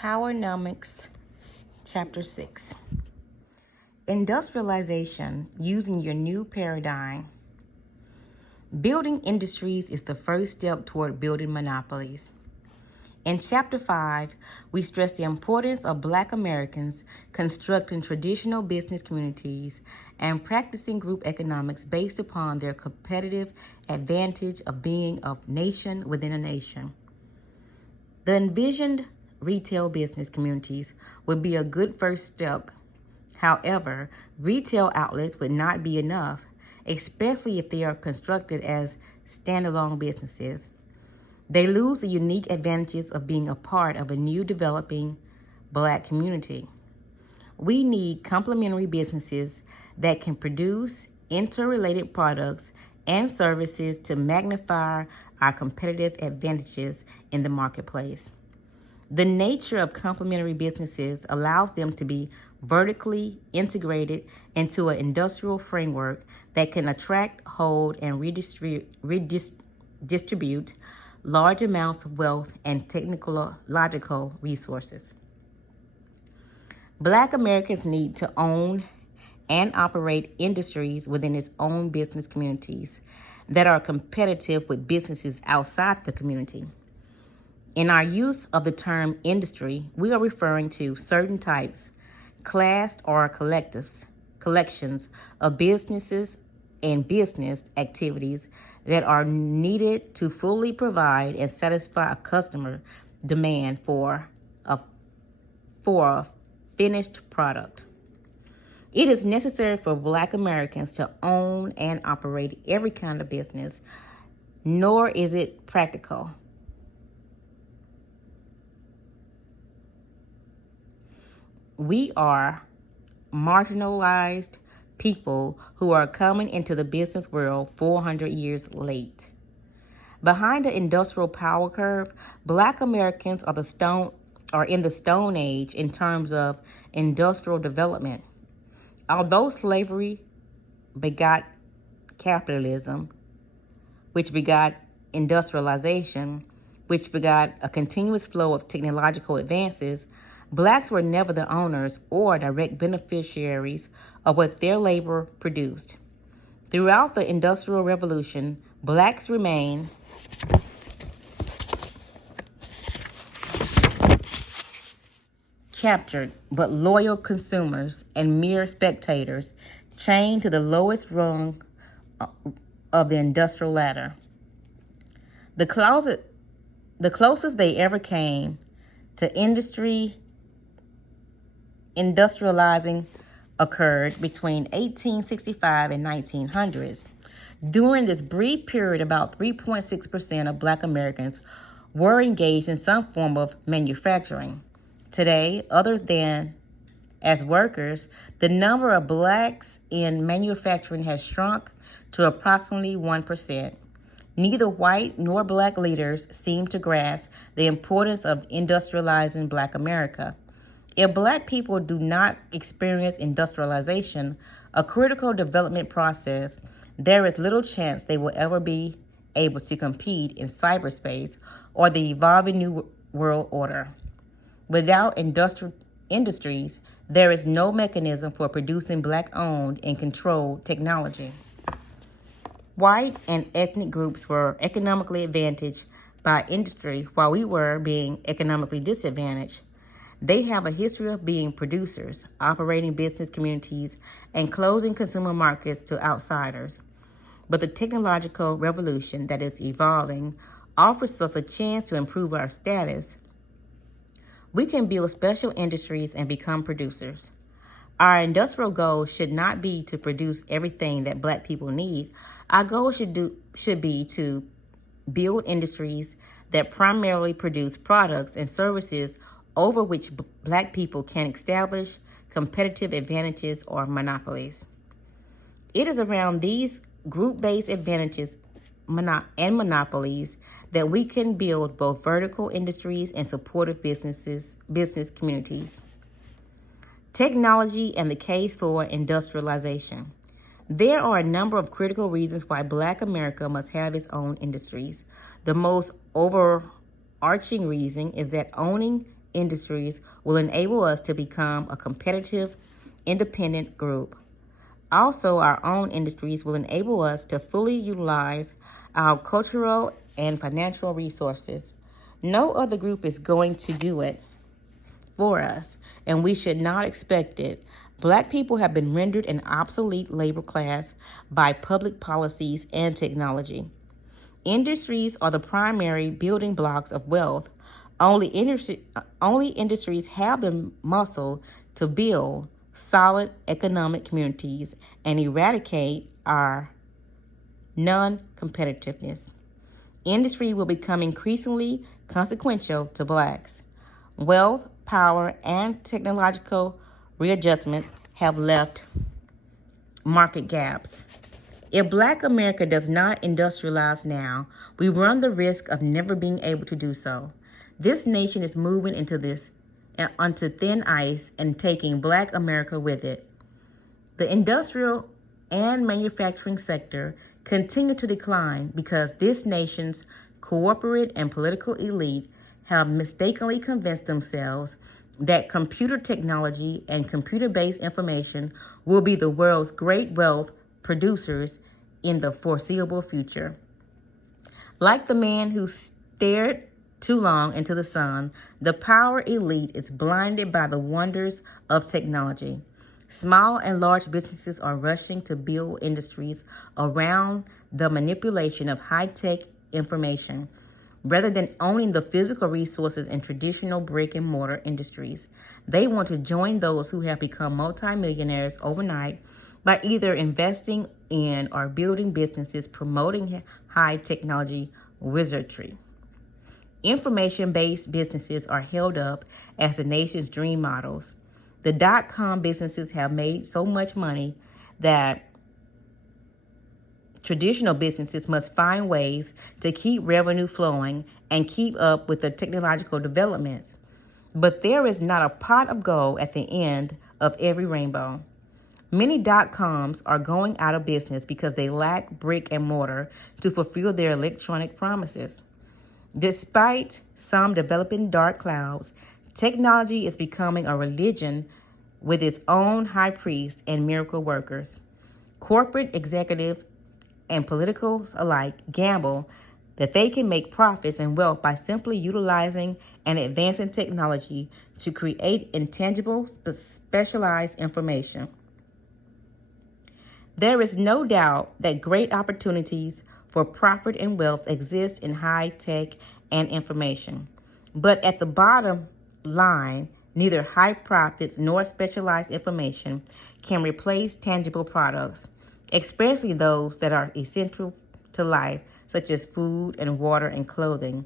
PowerNomics, Chapter 6. Industrialization using your new paradigm. Building industries is the first step toward building monopolies. In Chapter 5, we stress the importance of Black Americans constructing traditional business communities and practicing group economics based upon their competitive advantage of being a nation within a nation. The envisioned retail business communities would be a good first step. However, retail outlets would not be enough, especially if they are constructed as standalone businesses. They lose the unique advantages of being a part of a new developing Black community. We need complementary businesses that can produce interrelated products and services to magnify our competitive advantages in the marketplace. The nature of complementary businesses allows them to be vertically integrated into an industrial framework that can attract, hold, and redistribute large amounts of wealth and technological resources. Black Americans need to own and operate industries within its own business communities that are competitive with businesses outside the community. In our use of the term industry, we are referring to certain types, classed or collections of businesses and business activities that are needed to fully provide and satisfy a customer demand for a finished product. It is necessary for Black Americans to own and operate every kind of business, nor is it practical. We are marginalized people who are coming into the business world 400 years late. Behind the industrial power curve, Black Americans are in the Stone Age in terms of industrial development. Although slavery begot capitalism, which begot industrialization, which begot a continuous flow of technological advances, Blacks were never the owners or direct beneficiaries of what their labor produced. Throughout the Industrial Revolution, Blacks remained captured but loyal consumers and mere spectators, chained to the lowest rung of the industrial ladder. The closest they ever came to industrializing occurred between 1865 and 1900s. During this brief period, about 3.6% of Black Americans were engaged in some form of manufacturing. Today, other than as workers, the number of Blacks in manufacturing has shrunk to approximately 1%. Neither white nor Black leaders seem to grasp the importance of industrializing Black America. If Black people do not experience industrialization, a critical development process, there is little chance they will ever be able to compete in cyberspace or the evolving new world order. Without industries, there is no mechanism for producing Black-owned and controlled technology. White and ethnic groups were economically advantaged by industry while we were being economically disadvantaged. They have a history of being producers, operating business communities, and closing consumer markets to outsiders. But the technological revolution that is evolving offers us a chance to improve our status. We can build special industries and become producers. Our industrial goal should not be to produce everything that Black people need. Our goal should be to build industries that primarily produce products and services over which Black people can establish competitive advantages or monopolies. It is around these group-based advantages and monopolies that we can build both vertical industries and supportive business communities. Technology and the case for industrialization. There are a number of critical reasons why Black America must have its own industries. The most overarching reason is that owning industries will enable us to become a competitive, independent group. Also, our own industries will enable us to fully utilize our cultural and financial resources. No other group is going to do it for us, and we should not expect it. Black people have been rendered an obsolete labor class by public policies and technology. Industries are the primary building blocks of wealth. Only industries have the muscle to build solid economic communities and eradicate our non-competitiveness. Industry will become increasingly consequential to blacks. Wealth, power, and technological readjustments have left market gaps. If Black America does not industrialize now, we run the risk of never being able to do so. This nation is moving onto thin ice and taking Black America with it. The industrial and manufacturing sector continue to decline because this nation's corporate and political elite have mistakenly convinced themselves that computer technology and computer-based information will be the world's great wealth producers in the foreseeable future. Like the man who stared too long into the sun, the power elite is blinded by the wonders of technology. Small and large businesses are rushing to build industries around the manipulation of high-tech information, rather than owning the physical resources in traditional brick-and-mortar industries. They want to join those who have become multimillionaires overnight by either investing in or building businesses promoting high technology wizardry. Information-based businesses are held up as the nation's dream models. The dot-com businesses have made so much money that traditional businesses must find ways to keep revenue flowing and keep up with the technological developments. But there is not a pot of gold at the end of every rainbow. Many dot-coms are going out of business because they lack brick and mortar to fulfill their electronic promises. Despite some developing dark clouds, technology is becoming a religion with its own high priest and miracle workers. Corporate executives and politicals alike gamble that they can make profits and wealth by simply utilizing and advancing technology to create intangible, specialized information. There is no doubt that great opportunities for profit and wealth exist in high tech and information. But at the bottom line, neither high profits nor specialized information can replace tangible products, especially those that are essential to life, such as food and water and clothing.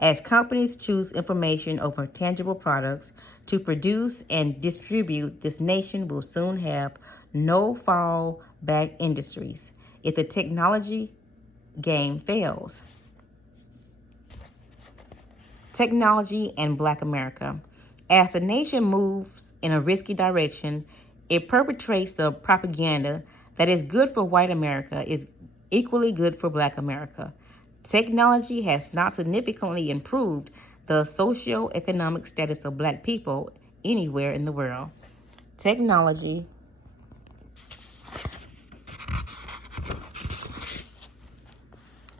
As companies choose information over tangible products to produce and distribute, this nation will soon have no fallback industries if the technology game fails. Technology and Black America. As the nation moves in a risky direction, it perpetrates the propaganda that is good for white America is equally good for Black America. Technology has not significantly improved the socio-economic status of Black people anywhere in the world. Technology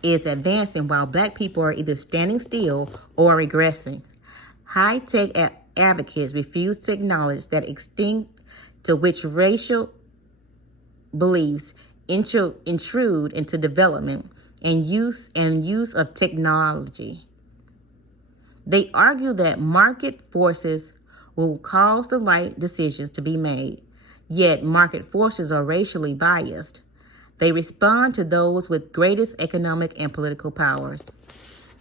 is advancing while Black people are either standing still or regressing. High-tech advocates refuse to acknowledge that extent to which racial beliefs intrude into development and use of technology. They argue that market forces will cause the right decisions to be made, yet market forces are racially biased. They respond to those with greatest economic and political powers.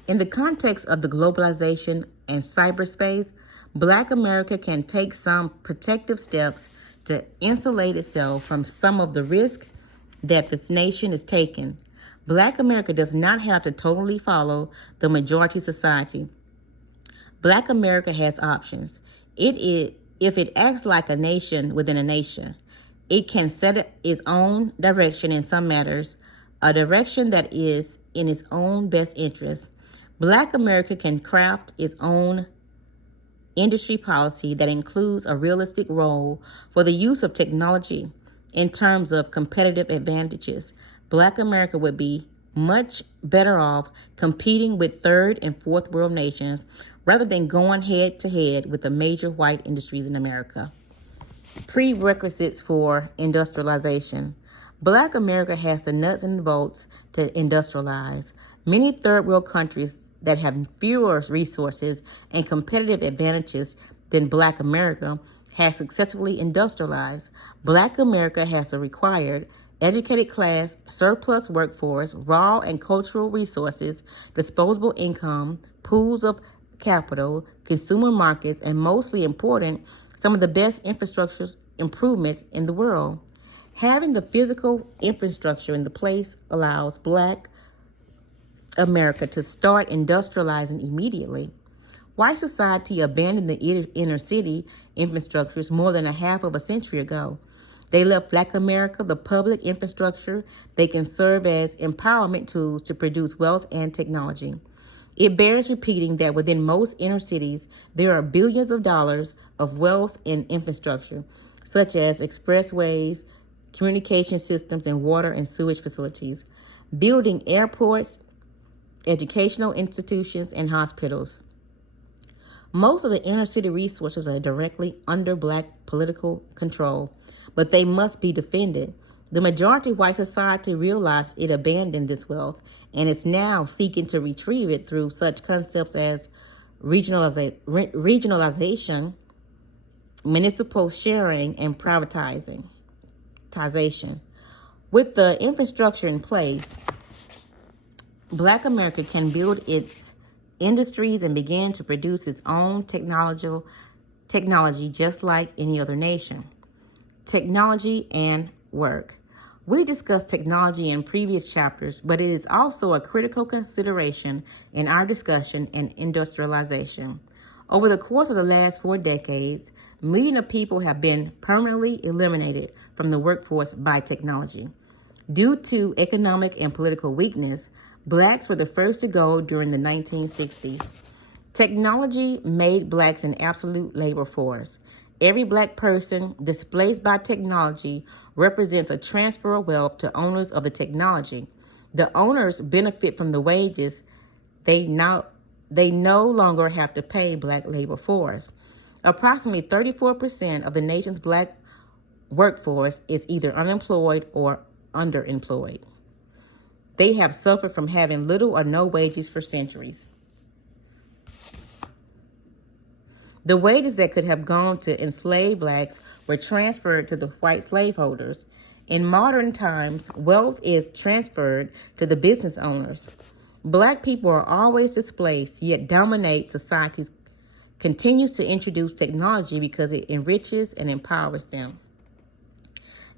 In the context of the globalization and cyberspace, Black America can take some protective steps to insulate itself from some of the risk that this nation is taking. Black America does not have to totally follow the majority society. Black America has options. If it acts like a nation within a nation, it can set its own direction in some matters, a direction that is in its own best interest. Black America can craft its own industry policy that includes a realistic role for the use of technology in terms of competitive advantages, Black America would be much better off competing with third and fourth world nations rather than going head to head with the major white industries in America. Prerequisites for industrialization. Black America has the nuts and bolts to industrialize. Many third world countries that have fewer resources and competitive advantages than Black America has successfully industrialized. Black America has a required educated class, surplus workforce, raw and cultural resources, disposable income, pools of capital, consumer markets, and mostly important, some of the best infrastructure improvements in the world. Having the physical infrastructure in the place allows Black America to start industrializing immediately. White society abandoned the inner city infrastructures more than a half of a century ago. They left Black America the public infrastructure they can serve as empowerment tools to produce wealth and technology. It bears repeating that within most inner cities, there are billions of dollars of wealth in infrastructure, such as expressways, communication systems, and water and sewage facilities, building airports, educational institutions, and hospitals. Most of the inner city resources are directly under Black political control, but they must be defended. The majority of white society realized it abandoned this wealth and is now seeking to retrieve it through such concepts as regionalization, municipal sharing, and privatization. With the infrastructure in place, Black America can build its industries and begin to produce its own technology just like any other nation. Technology and work. We discussed technology in previous chapters, but it is also a critical consideration in our discussion in industrialization. Over the course of the last 4 decades, millions of people have been permanently eliminated from the workforce by technology. Due to economic and political weakness, Blacks were the first to go during the 1960s. Technology made Blacks an absolute labor force. Every Black person displaced by technology represents a transfer of wealth to owners of the technology. The owners benefit from the wages they no longer have to pay Black labor force. Approximately 34% of the nation's Black workforce is either unemployed or underemployed. They have suffered from having little or no wages for centuries. The wages that could have gone to enslaved Blacks were transferred to the white slaveholders. In modern times, wealth is transferred to the business owners. Black people are always displaced, yet dominate societies, continues to introduce technology because it enriches and empowers them.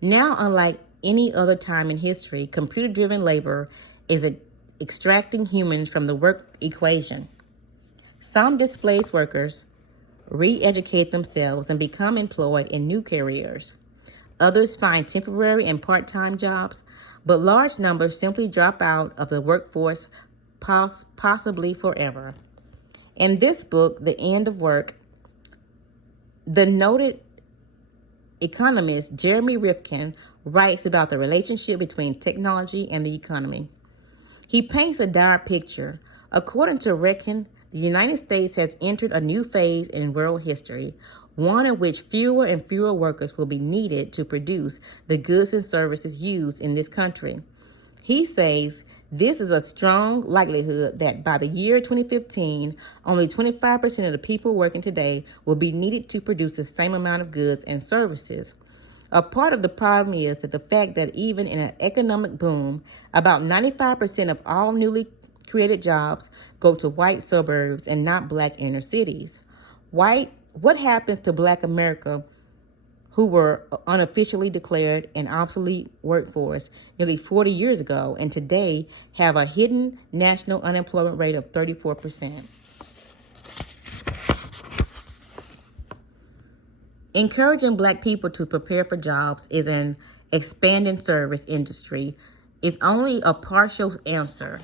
Now, unlike any other time in history, computer-driven labor is extracting humans from the work equation. Some displaced workers re-educate themselves and become employed in new careers. Others find temporary and part-time jobs, but large numbers simply drop out of the workforce, possibly forever. In this book, The End of Work, the noted economist Jeremy Rifkin writes about the relationship between technology and the economy. He paints a dire picture. According to Rifkin, the United States has entered a new phase in world history, one in which fewer and fewer workers will be needed to produce the goods and services used in this country. He says this is a strong likelihood that by the year 2015, only 25% of the people working today will be needed to produce the same amount of goods and services. A part of the problem is that the fact that even in an economic boom, about 95% of all newly created jobs go to white suburbs and not Black inner cities. What happens to Black America, who were unofficially declared an obsolete workforce nearly 40 years ago and today have a hidden national unemployment rate of 34%? Encouraging Black people to prepare for jobs is an expanding service industry is only a partial answer.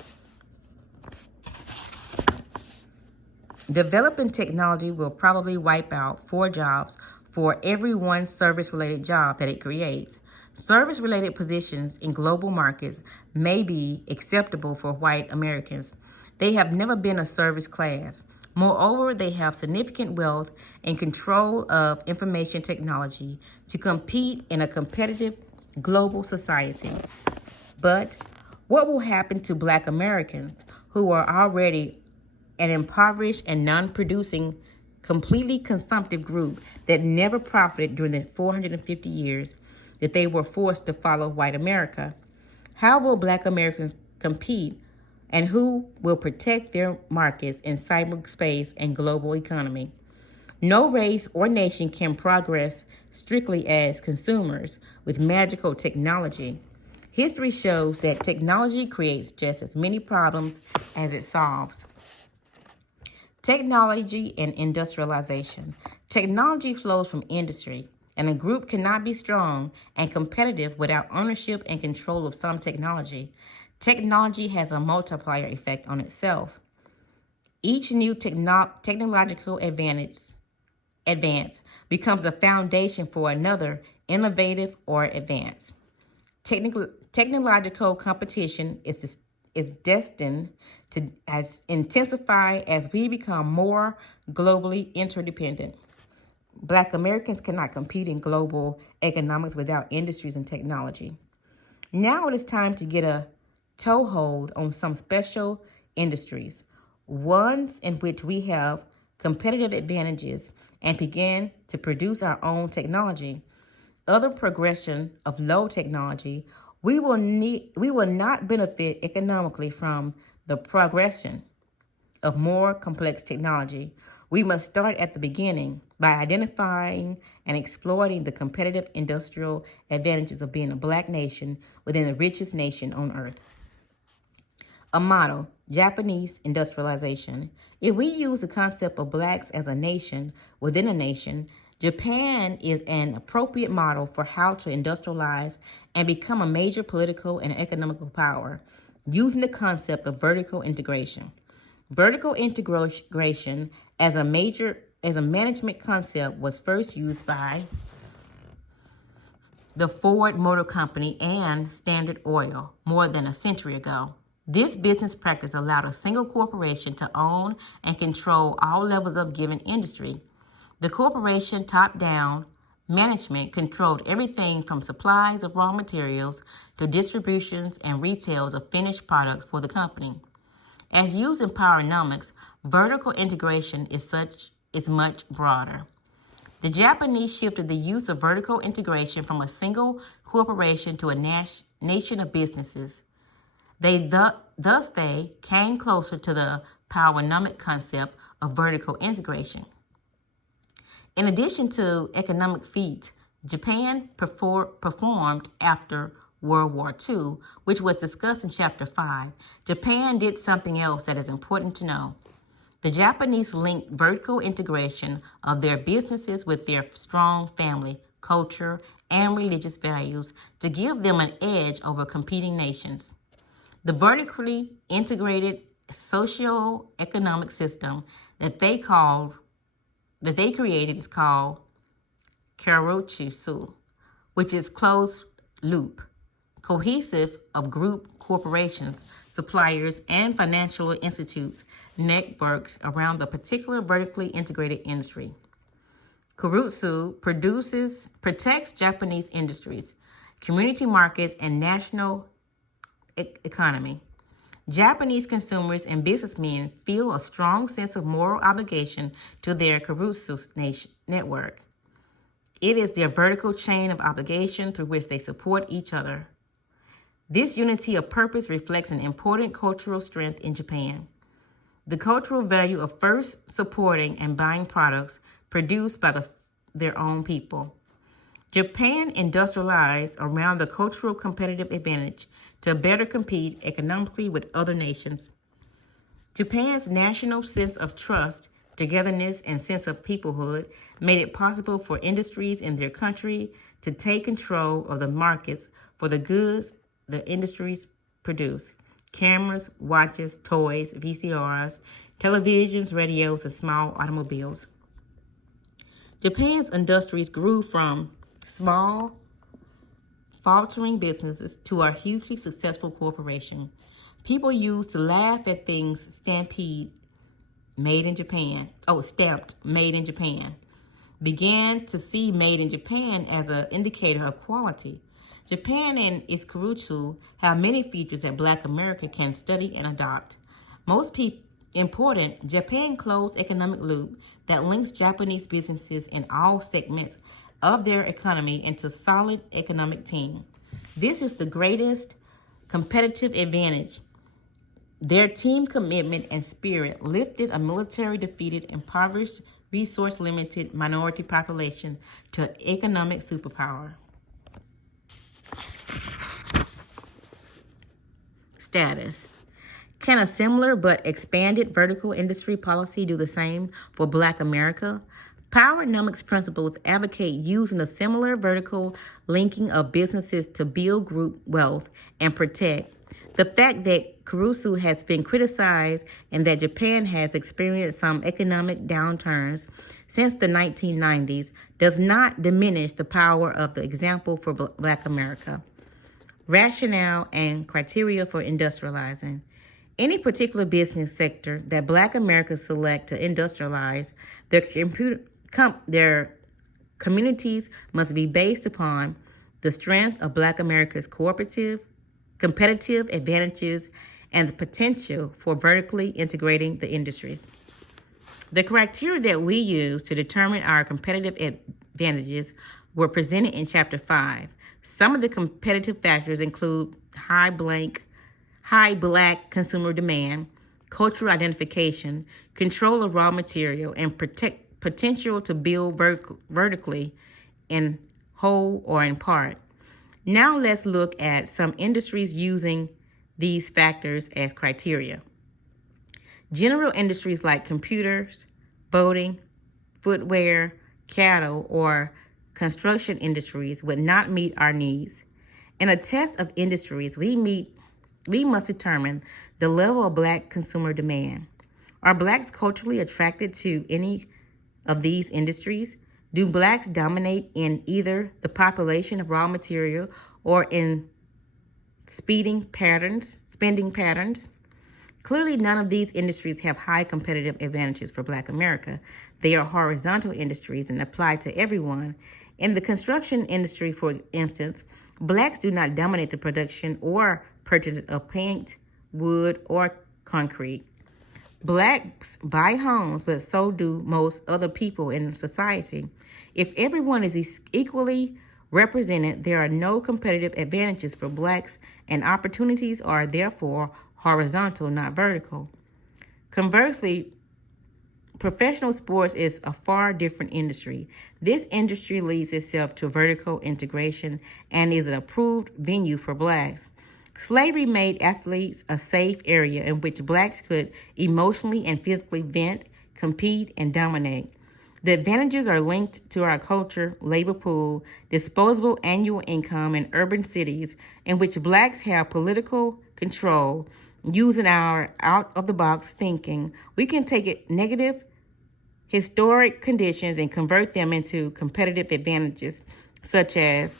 Developing technology will probably wipe out 4 jobs for every one service-related job that it creates. Service-related positions in global markets may be acceptable for white Americans. They have never been a service class. Moreover, they have significant wealth and control of information technology to compete in a competitive global society. But what will happen to Black Americans who are already an impoverished and non-producing, completely consumptive group that never profited during the 450 years that they were forced to follow white America? How will Black Americans compete, and who will protect their markets in cyberspace and global economy? No race or nation can progress strictly as consumers with magical technology. History shows that technology creates just as many problems as it solves. Technology and industrialization. Technology flows from industry, and a group cannot be strong and competitive without ownership and control of some technology. Technology has a multiplier effect on itself. Each new technological advance becomes a foundation for another innovative or advance. Technological competition is destined to intensify as we become more globally interdependent. Black Americans cannot compete in global economics without industries and technology. Now it is time to get a toehold on some special industries, ones in which we have competitive advantages and begin to produce our own technology. Other progression of low technology, we will not benefit economically from the progression of more complex technology. We must start at the beginning by identifying and exploiting the competitive industrial advantages of being a Black nation within the richest nation on earth. A model, Japanese industrialization. If we use the concept of Blacks as a nation within a nation, Japan is an appropriate model for how to industrialize and become a major political and economical power, using the concept of vertical integration. Vertical integration as a management concept was first used by the Ford Motor Company and Standard Oil more than a century ago. This business practice allowed a single corporation to own and control all levels of given industry. The corporation top-down management controlled everything from supplies of raw materials to distributions and retails of finished products for the company. As used in PowerNomics, vertical integration is much broader. The Japanese shifted the use of vertical integration from a single corporation to a nation of businesses. Thus they came closer to the PowerNomic concept of vertical integration. In addition to economic feats, Japan performed after World War II, which was discussed in Chapter 5. Japan did something else that is important to know. The Japanese linked vertical integration of their businesses with their strong family, culture, and religious values to give them an edge over competing nations. The vertically integrated socio-economic system that they created is called Karuchisu, which is closed loop, cohesive of group corporations, suppliers, and financial institutes networks around the particular vertically integrated industry. Karutsu protects Japanese industries, community markets, and national economy. Japanese consumers and businessmen feel a strong sense of moral obligation to their Karutsu network. It is their vertical chain of obligation through which they support each other. This unity of purpose reflects an important cultural strength in Japan. The cultural value of first supporting and buying products produced by their own people. Japan industrialized around the cultural competitive advantage to better compete economically with other nations. Japan's national sense of trust, togetherness, and sense of peoplehood made it possible for industries in their country to take control of the markets for the goods the industries produce. cameras, watches, toys, VCRs, televisions, radios, and small automobiles. Japan's industries grew from small, faltering businesses to a hugely successful corporation. People used to laugh at things stamped made in Japan. Began to see made in Japan as an indicator of quality. Japan and its kurutu have many features that Black America can study and adopt. Important, Japan closed economic loop that links Japanese businesses in all segments of their economy into solid economic team. This is the greatest competitive advantage. Their team commitment and spirit lifted a military defeated, impoverished, resource limited minority population to economic superpower. Status. Can a similar but expanded vertical industry policy do the same for Black America? PowerNomics principles advocate using a similar vertical linking of businesses to build group wealth and protect. The fact that kurusu has been criticized and that Japan has experienced some economic downturns since the 1990s does not diminish the power of the example for Black America. Rationale and criteria for industrializing. Any particular business sector that Black Americans select to industrialize, their communities must be based upon the strength of Black America's competitive advantages and the potential for vertically integrating the industries. The criteria that we use to determine our competitive advantages were presented in Chapter 5. Some of the competitive factors include high Black consumer demand, cultural identification, control of raw material, and potential to build vertically in whole or in part. Now let's look at some industries using these factors as criteria. General industries like computers, boating, footwear, cattle, or construction industries would not meet our needs. In a test of industries, we must determine the level of Black consumer demand. Are Blacks culturally attracted to any of these industries? Do Blacks dominate in either the population of raw material or in spending patterns? Clearly, none of these industries have high competitive advantages for Black America. They are horizontal industries and apply to everyone. In the construction industry, for instance, Blacks do not dominate the production or purchase of paint, wood, or concrete. Blacks buy homes, but so do most other people in society. If everyone is equally represented, there are no competitive advantages for Blacks, and opportunities are therefore horizontal, not vertical. Conversely, professional sports is a far different industry. This industry leads itself to vertical integration and is an approved venue for Blacks. Slavery made athletes a safe area in which Blacks could emotionally and physically vent, compete, and dominate. The advantages are linked to our culture, labor pool, disposable annual income in urban cities in which Blacks have political control. Using our out-of-the-box thinking, we can take negative historic conditions and convert them into competitive advantages, such as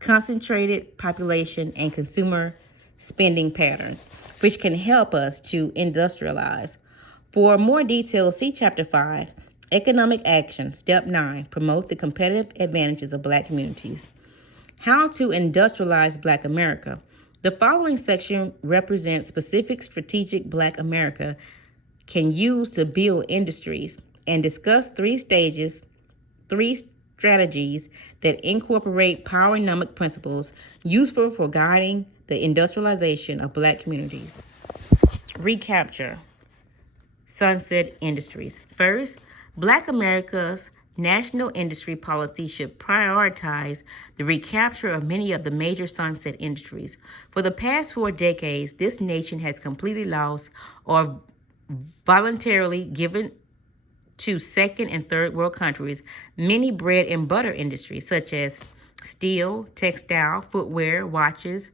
concentrated population and consumer spending patterns, which can help us to industrialize. For more details, see Chapter 5, Economic Action, Step 9, Promote the Competitive Advantages of Black Communities. How to industrialize Black America. The following section represents specific strategic Black America can use to build industries and discuss three strategies that incorporate PowerNomics principles useful for guiding the industrialization of Black communities. Recapture. Sunset industries. First, Black America's national industry policy should prioritize the recapture of many of the major sunset industries. For the past 4 decades, this nation has completely lost or voluntarily given to second and third world countries many bread and butter industries such as steel, textile, footwear, watches,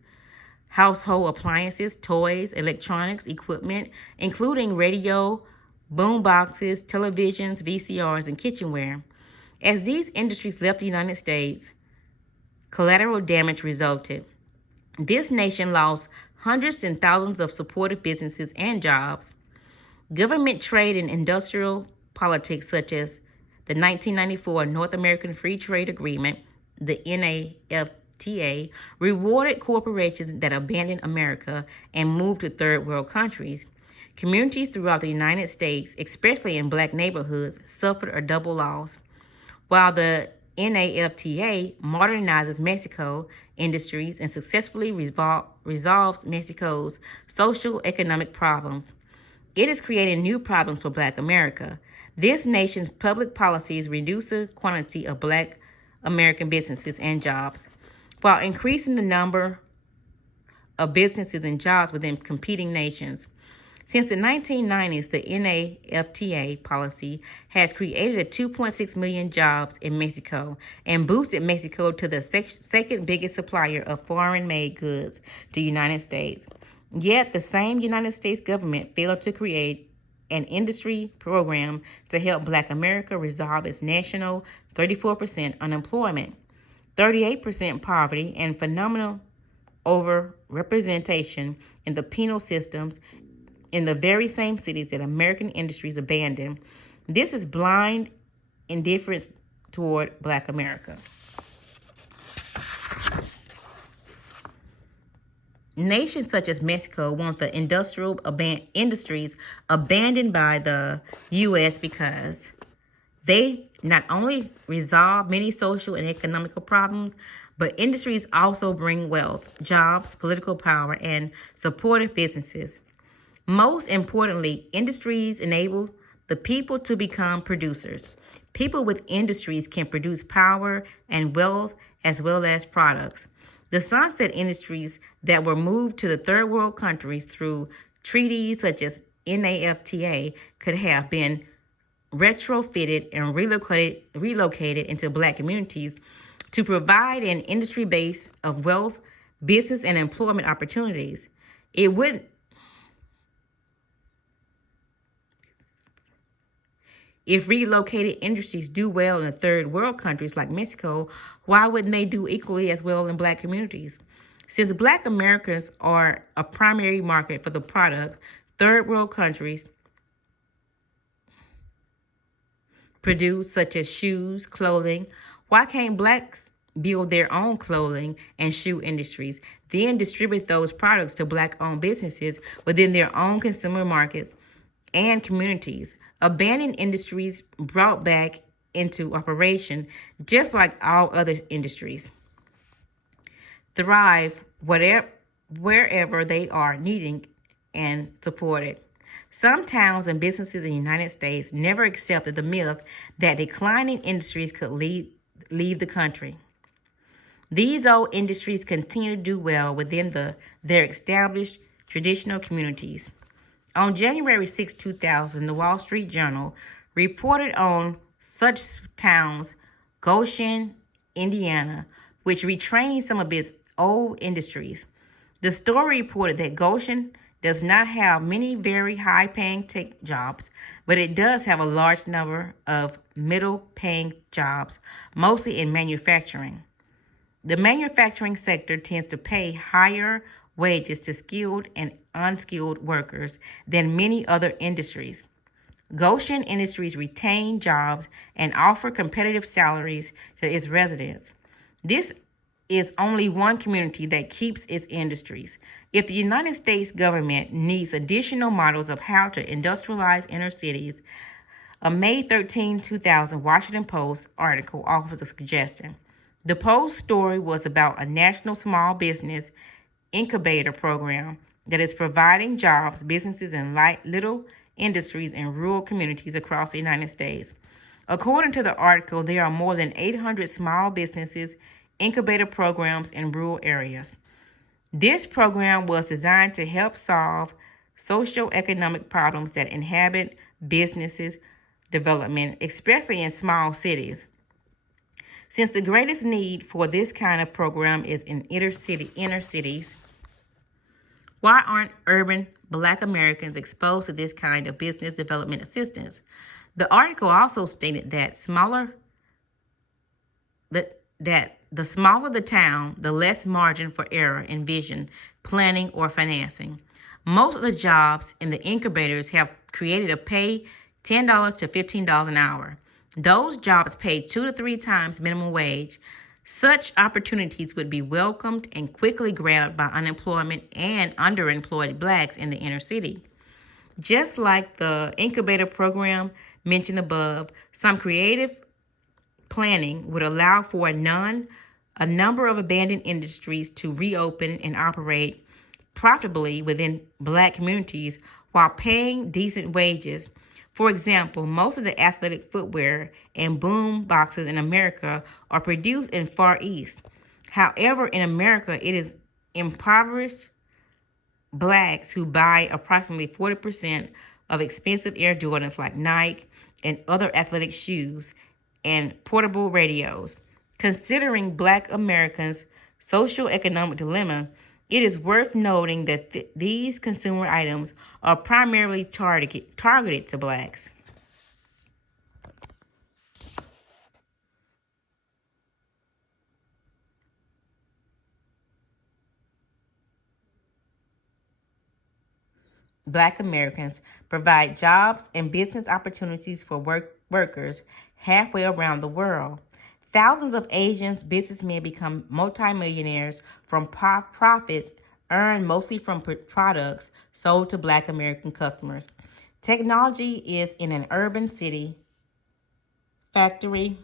household appliances, toys, electronics, equipment, including radio, boom boxes, televisions, VCRs, and kitchenware. As these industries left the United States, collateral damage resulted. This nation lost hundreds and thousands of supportive businesses and jobs. Government trade and industrial politics, such as the 1994 North American Free Trade Agreement, the NAFTA, rewarded corporations that abandoned America and moved to third world countries. Communities throughout the United States, especially in black neighborhoods, suffered a double loss. While the NAFTA modernizes Mexico industries and successfully resolves Mexico's social economic problems, it is creating new problems for Black America. This nation's public policies reduce the quantity of Black American businesses and jobs, while increasing the number of businesses and jobs within competing nations. Since the 1990s, the NAFTA policy has created 2.6 million jobs in Mexico and boosted Mexico to the second biggest supplier of foreign-made goods to the United States. Yet the same United States government failed to create an industry program to help Black America resolve its national 34% unemployment, 38% poverty, and phenomenal overrepresentation in the penal systems in the very same cities that American industries abandoned. This is blind indifference toward Black America. Nations such as Mexico want the industries abandoned by the U.S. because they not only resolve many social and economical problems, but industries also bring wealth, jobs, political power, and supportive businesses. Most importantly, industries enable the people to become producers. People with industries can produce power and wealth as well as products. The sunset industries that were moved to the third world countries through treaties such as NAFTA could have been retrofitted and relocated into Black communities to provide an industry base of wealth, business, and employment opportunities. If relocated industries do well in third world countries like Mexico, why wouldn't they do equally as well in Black communities? Since Black Americans are a primary market for the product third world countries produce, such as shoes, clothing, why can't Blacks build their own clothing and shoe industries, then distribute those products to Black-owned businesses within their own consumer markets and communities? Abandoned industries brought back into operation, just like all other industries, thrive wherever they are needed and supported. Some towns and businesses in the United States never accepted the myth that declining industries could leave the country. These old industries continue to do well within their established traditional communities. On January 6, 2000, the Wall Street Journal reported on such towns, Goshen, Indiana, which retrained some of its old industries. The story reported that Goshen does not have many very high-paying tech jobs, but it does have a large number of middle-paying jobs, mostly in manufacturing. The manufacturing sector tends to pay higher wages to skilled and unskilled workers than many other industries. Goshen Industries retain jobs and offer competitive salaries to its residents. This is only one community that keeps its industries. If the United States government needs additional models of how to industrialize inner cities, a May 13, 2000 Washington Post article offers a suggestion. The Post story was about a national small business incubator program that is providing jobs, businesses, and little industries in rural communities across the United States. According to the article, there are more than 800 small businesses incubator programs in rural areas. This program was designed to help solve socioeconomic problems that inhibit businesses development, especially in small cities. Since the greatest need for this kind of program is in inner cities, why aren't urban Black Americans exposed to this kind of business development assistance? The article also stated that the smaller the town, the less margin for error in vision, planning, or financing. Most of the jobs in the incubators have created a pay $10 to $15 an hour. Those jobs pay 2 to 3 times minimum wage. Such opportunities would be welcomed and quickly grabbed by unemployment and underemployed Blacks in the inner city. Just like the incubator program mentioned above, some creative planning would allow for a number of abandoned industries to reopen and operate profitably within Black communities while paying decent wages. For example, most of the athletic footwear and boom boxes in America are produced in Far East. However, in America, it is impoverished Blacks who buy approximately 40% of expensive Air Jordans like Nike and other athletic shoes and portable radios. Considering Black Americans' social economic dilemma, it is worth noting that these consumer items are primarily targeted to Blacks. Black Americans provide jobs and business opportunities for workers halfway around the world. Thousands of Asian businessmen become multimillionaires from profits earned mostly from products sold to Black American customers. Technology is in an urban city factory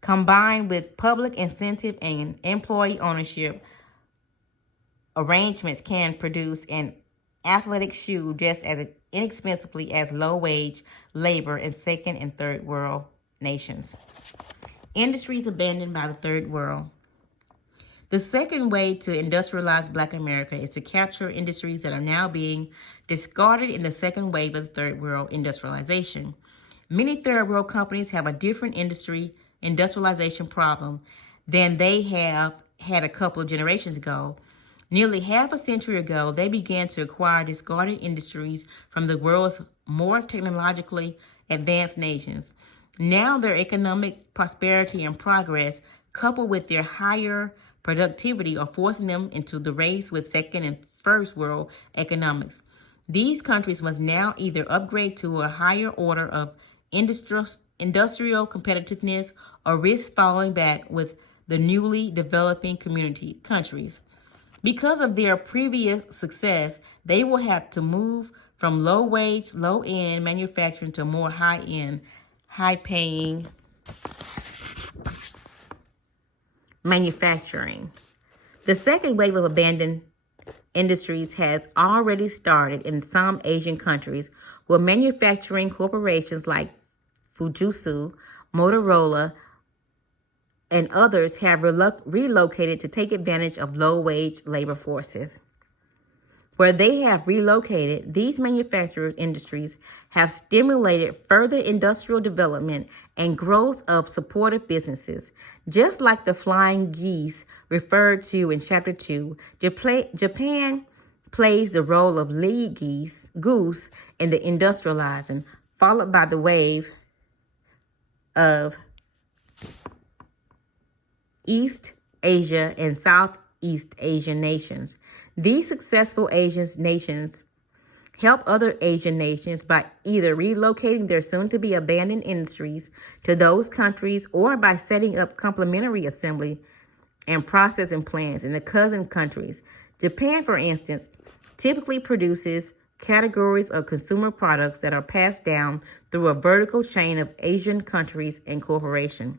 combined with public incentive and employee ownership arrangements can produce an athletic shoe just as inexpensively as low-wage labor in second and third world nations. Industries abandoned by the third world. The second way to industrialize Black America is to capture industries that are now being discarded in the second wave of the third world industrialization. Many third world companies have a different industrialization problem than they have had a couple of generations ago. Nearly half a century ago, they began to acquire discarded industries from the world's more technologically advanced nations. Now their economic prosperity and progress, coupled with their higher productivity, are forcing them into the race with second and first world economics. These countries must now either upgrade to a higher order of industrial competitiveness or risk falling back with the newly developing countries. Because of their previous success, they will have to move from low-wage, low-end manufacturing to more high-end, high-paying manufacturing. The second wave of abandoned industries has already started in some Asian countries, where manufacturing corporations like Fujitsu, Motorola, and others have relocated to take advantage of low-wage labor forces. Where they have relocated, these manufacturing industries have stimulated further industrial development and growth of supportive businesses. Just like the flying geese referred to in Chapter 2, Japan plays the role of lead goose in the industrializing, followed by the wave of East Asia and Southeast Asian nations. These successful Asian nations help other Asian nations by either relocating their soon-to-be abandoned industries to those countries or by setting up complementary assembly and processing plants in the cousin countries. Japan, for instance, typically produces categories of consumer products that are passed down through a vertical chain of Asian countries and corporations.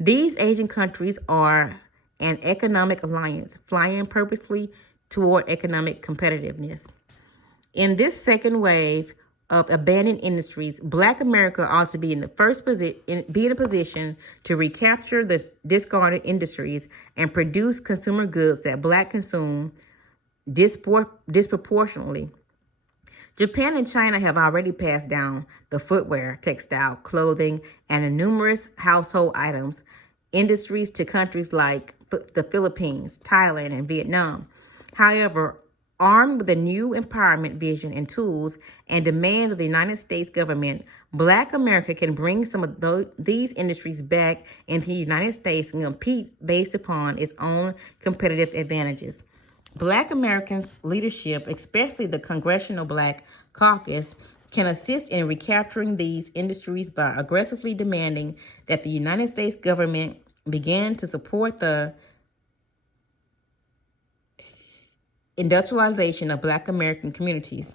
These Asian countries are an economic alliance, flying purposely toward economic competitiveness. In this second wave of abandoned industries, Black America ought to be in a position to recapture the discarded industries and produce consumer goods that Black consume disproportionately. Japan and China have already passed down the footwear, textile, clothing, and numerous household items industries to countries like the Philippines, Thailand, and Vietnam. However, armed with a new empowerment vision and tools and demands of the United States government, Black America can bring some of these industries back into the United States and compete based upon its own competitive advantages. Black Americans' leadership, especially the Congressional Black Caucus, can assist in recapturing these industries by aggressively demanding that the United States government begin to support the industrialization of Black American communities.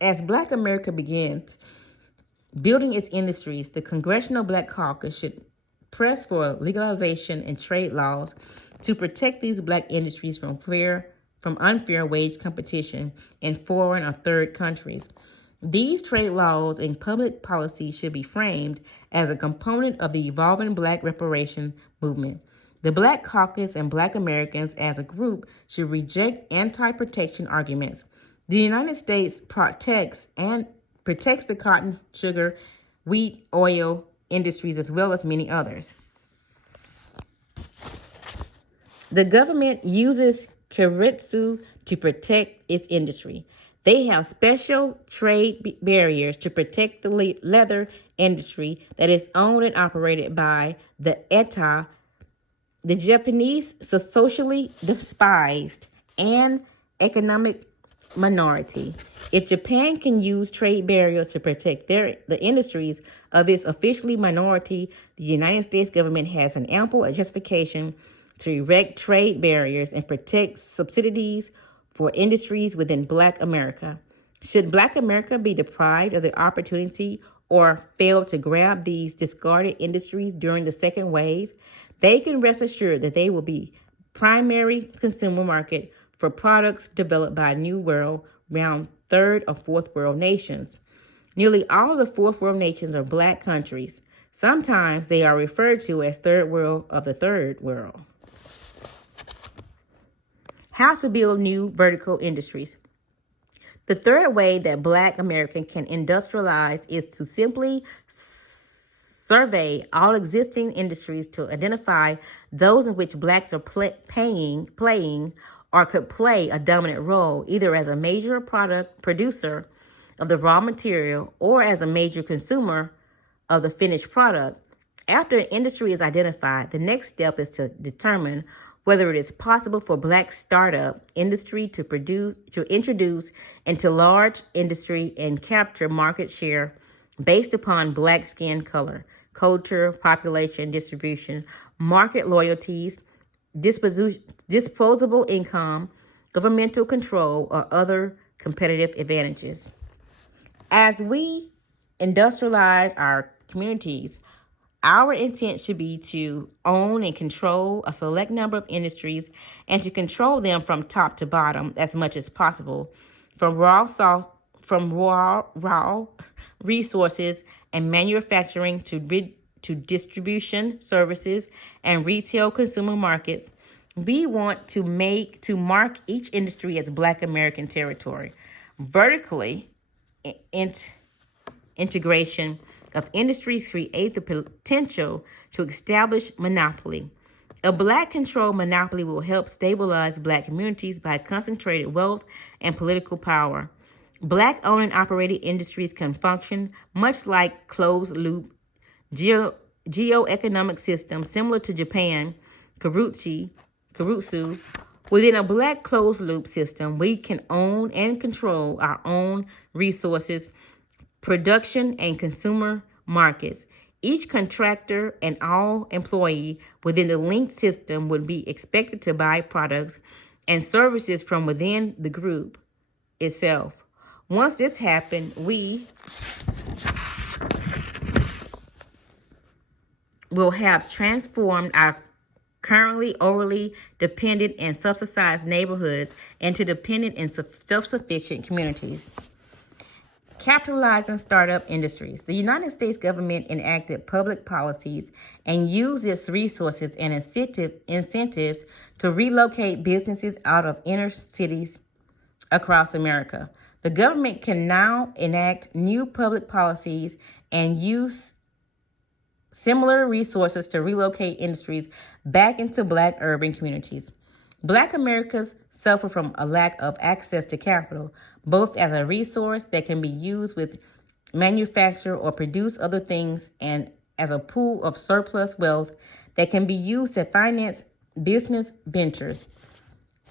As Black America begins building its industries, the Congressional Black Caucus should press for legalization and trade laws to protect these Black industries from unfair wage competition in foreign or third countries. These trade laws and public policy should be framed as a component of the evolving Black reparation movement. The Black Caucus and Black Americans as a group should reject anti-protection arguments. The United States protects the cotton, sugar, wheat, oil industries, as well as many others. The government uses keiretsu to protect its industry. They have special trade barriers to protect the leather industry that is owned and operated by the ETA, the Japanese socially despised and economic minority. If Japan can use trade barriers to protect the industries of its officially minority, the United States government has an ample justification to erect trade barriers and protect subsidies for industries within Black America. Should Black America be deprived of the opportunity or fail to grab these discarded industries during the second wave, they can rest assured that they will be primary consumer market for products developed by New World, around third or fourth world nations. Nearly all of the fourth world nations are Black countries. Sometimes they are referred to as third world of the third world. How to build new vertical industries. The third way that Black American can industrialize is to simply survey all existing industries to identify those in which Blacks are playing or could play a dominant role, either as a major producer of the raw material or as a major consumer of the finished product. After an industry is identified, the next step is to determine whether it is possible for Black startup industry to introduce into large industry and capture market share based upon Black skin color, culture, population distribution, market loyalties, disposable income, governmental control, or other competitive advantages. As we industrialize our communities, our intent should be to own and control a select number of industries and to control them from top to bottom as much as possible, from raw resources and manufacturing to distribution services and retail consumer markets. We want to mark each industry as Black American territory. Vertically integration of industries create the potential to establish monopoly. A Black-controlled monopoly will help stabilize Black communities by concentrated wealth and political power. Black-owned and operated industries can function much like closed-loop geo-economic systems similar to Japan, keiretsu. Within a Black closed-loop system, we can own and control our own resources, production, and consumer markets. Each contractor and all employee within the linked system would be expected to buy products and services from within the group itself. Once this happens, we will have transformed our currently overly dependent and subsidized neighborhoods into dependent and self-sufficient communities. Capitalizing startup industries. The United States government enacted public policies and used its resources and incentives to relocate businesses out of inner cities across America. The government can now enact new public policies and use similar resources to relocate industries back into Black urban communities. Black Americans suffer from a lack of access to capital, both as a resource that can be used with manufacture or produce other things and as a pool of surplus wealth that can be used to finance business ventures.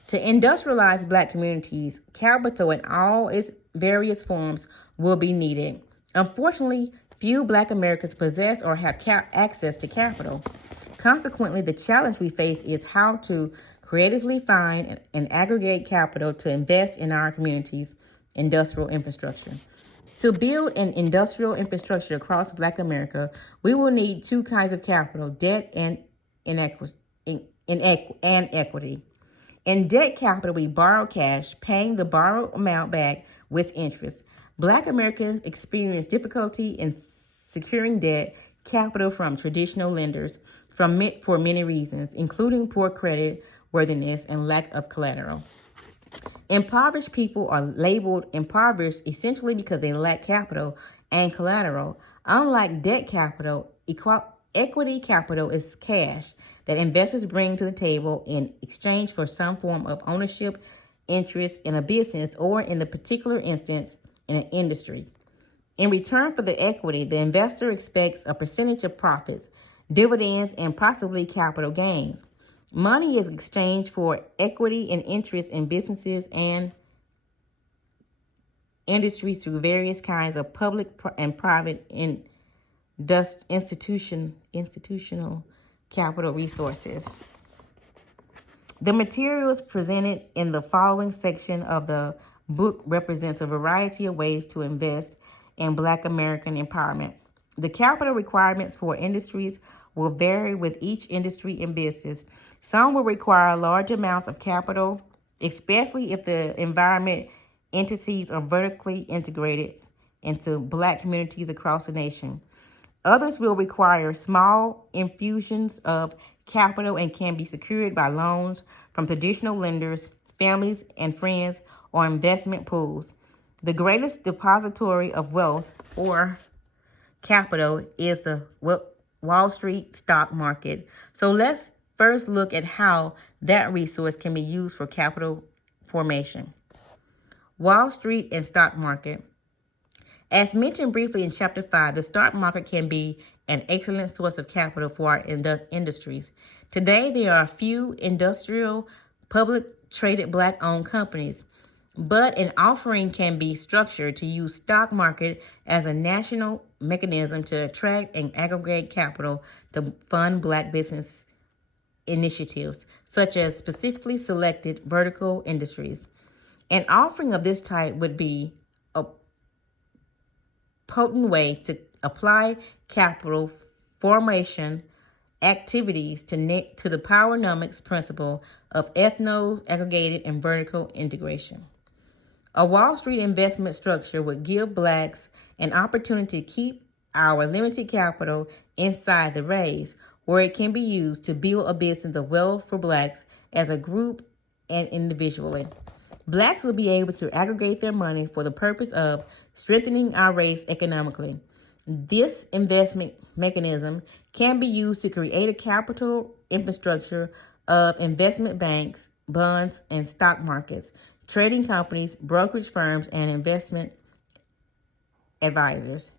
To industrialize Black communities, capital in all its various forms will be needed. Unfortunately, few Black Americans possess or have access to capital. Consequently, the challenge we face is how to creatively find and aggregate capital to invest in our communities' industrial infrastructure. To build an industrial infrastructure across Black America, we will need two kinds of capital, debt and equity. In debt capital, we borrow cash, paying the borrowed amount back with interest. Black Americans experience difficulty in securing debt capital from traditional lenders for many reasons, including poor credit worthiness and lack of collateral. Impoverished people are labeled impoverished essentially because they lack capital and collateral. Unlike debt capital, equity capital is cash that investors bring to the table in exchange for some form of ownership, interest in a business, or in the particular instance, in an industry. In return for the equity, the investor expects a percentage of profits, dividends, and possibly capital gains. Money is exchanged for equity and interest in businesses and industries through various kinds of public and private institutional capital resources. The materials presented in the following section of the book represents a variety of ways to invest in Black American empowerment. The capital requirements for industries will vary with each industry and business. Some will require large amounts of capital, especially if the environment entities are vertically integrated into Black communities across the nation. Others will require small infusions of capital and can be secured by loans from traditional lenders, families and friends, or investment pools. The greatest depository of wealth or capital is the Wall Street stock market. So let's first look at how that resource can be used for capital formation. Wall Street and stock market. As mentioned briefly in Chapter 5, the stock market can be an excellent source of capital for our industries. Today, there are a few industrial, public traded Black-owned companies, but an offering can be structured to use stock market as a national mechanism to attract and aggregate capital to fund Black business initiatives, such as specifically selected vertical industries. An offering of this type would be a potent way to apply capital formation activities to the PowerNomics principle of ethno-aggregated and vertical integration. A Wall Street investment structure would give Blacks an opportunity to keep our limited capital inside the raise, where it can be used to build a business of wealth for Blacks as a group and individually. Blacks will be able to aggregate their money for the purpose of strengthening our race economically. This investment mechanism can be used to create a capital infrastructure of investment banks, bonds, and stock markets, trading companies, brokerage firms, and investment advisors.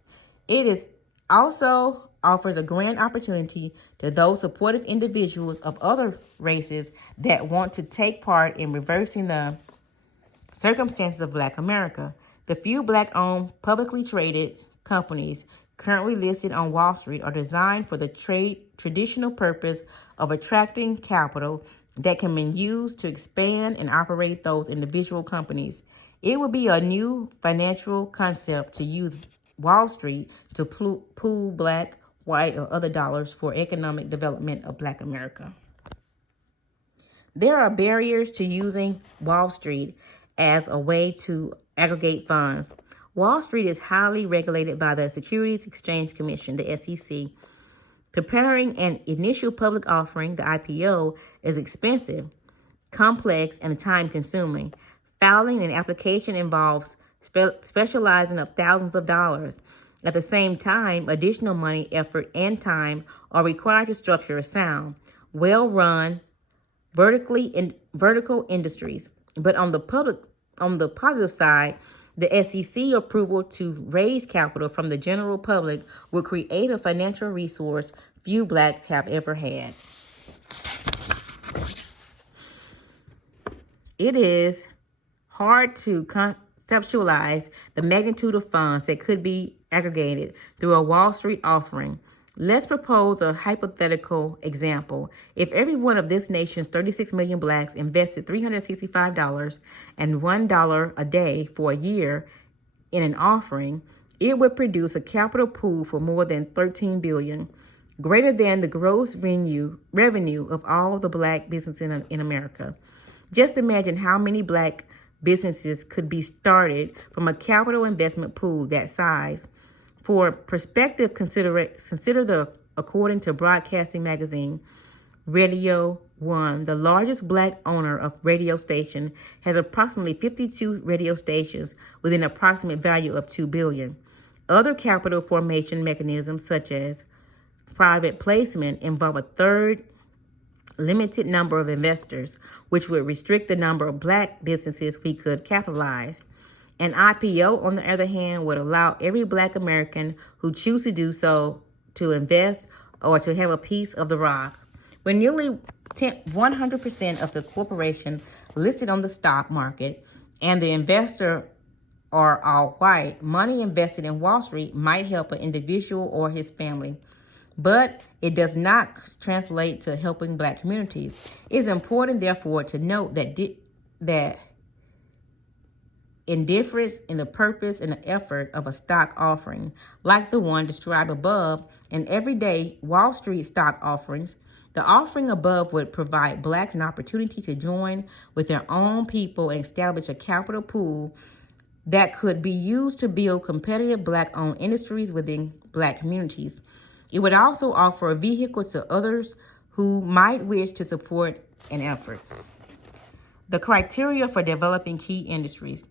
It is also offers a grand opportunity to those supportive individuals of other races that want to take part in reversing the circumstances of Black America. The few Black-owned, publicly traded companies currently listed on Wall Street are designed for the traditional purpose of attracting capital that can be used to expand and operate those individual companies. It would be a new financial concept to use Wall Street to pool Black, white, or other dollars for economic development of Black America. There are barriers to using Wall Street as a way to aggregate funds. Wall Street is highly regulated by the Securities Exchange Commission, the SEC. Preparing an initial public offering, the IPO, is expensive, complex, and time-consuming. Filing an application involves specializing of thousands of dollars. At the same time, additional money, effort, and time are required to structure a sound, well-run, vertical industries. But on the positive side, the SEC approval to raise capital from the general public will create a financial resource few blacks have ever had. It is hard to conceptualize the magnitude of funds that could be aggregated through a Wall Street offering. Let's propose a hypothetical example. If every one of this nation's 36 million blacks invested $365 and $1 a day for a year in an offering, it would produce a capital pool for more than $13 billion, greater than the gross revenue of all the black businesses in America. Just imagine how many black businesses could be started from a capital investment pool that size. For perspective, according to Broadcasting Magazine, Radio One, the largest black owner of radio station, has approximately 52 radio stations with an approximate value of $2 billion. Other capital formation mechanisms, such as private placement, involve a third limited number of investors, which would restrict the number of black businesses we could capitalize. An IPO, on the other hand, would allow every black American who chooses to do so to invest or to have a piece of the rock. When nearly 100% of the corporation listed on the stock market and the investor are all white, money invested in Wall Street might help an individual or his family, but it does not translate to helping black communities. It is important, therefore, to note that indifference in the purpose and the effort of a stock offering, like the one described above, in everyday Wall Street stock offerings, the offering above would provide blacks an opportunity to join with their own people and establish a capital pool that could be used to build competitive black-owned industries within black communities. It would also offer a vehicle to others who might wish to support an effort. The criteria for developing key industries.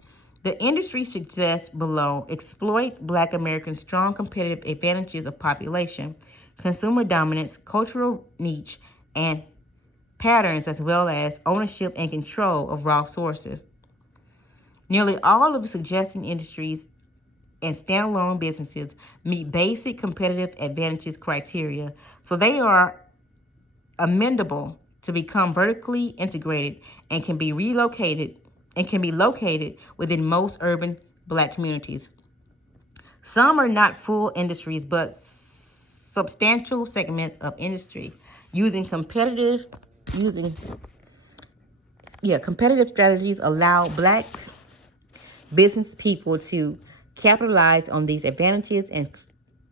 The industry suggests below exploit black Americans' strong competitive advantages of population, consumer dominance, cultural niche, and patterns, as well as ownership and control of raw sources. Nearly all of the suggested industries and standalone businesses meet basic competitive advantages criteria, so they are amendable to become vertically integrated and can be located within most urban black communities. Some are not full industries, but substantial segments of industry competitive strategies allow black business people to capitalize on these advantages and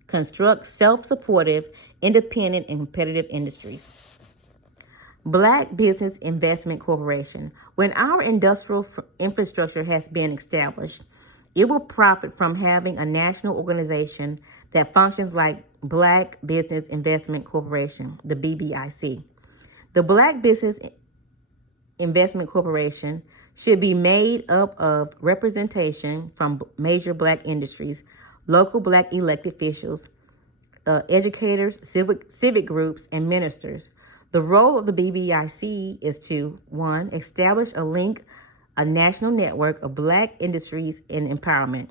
construct self-supportive, independent, and competitive industries. Black Business Investment Corporation. When our industrial infrastructure has been established, it will profit from having a national organization that functions like Black Business Investment Corporation, the BBIC. The Black Business Investment Corporation should be made up of representation from major black industries, local black elected officials, educators, civic groups, and ministers. The role of the BBIC is to, 1, establish a national network of black industries and empowerment.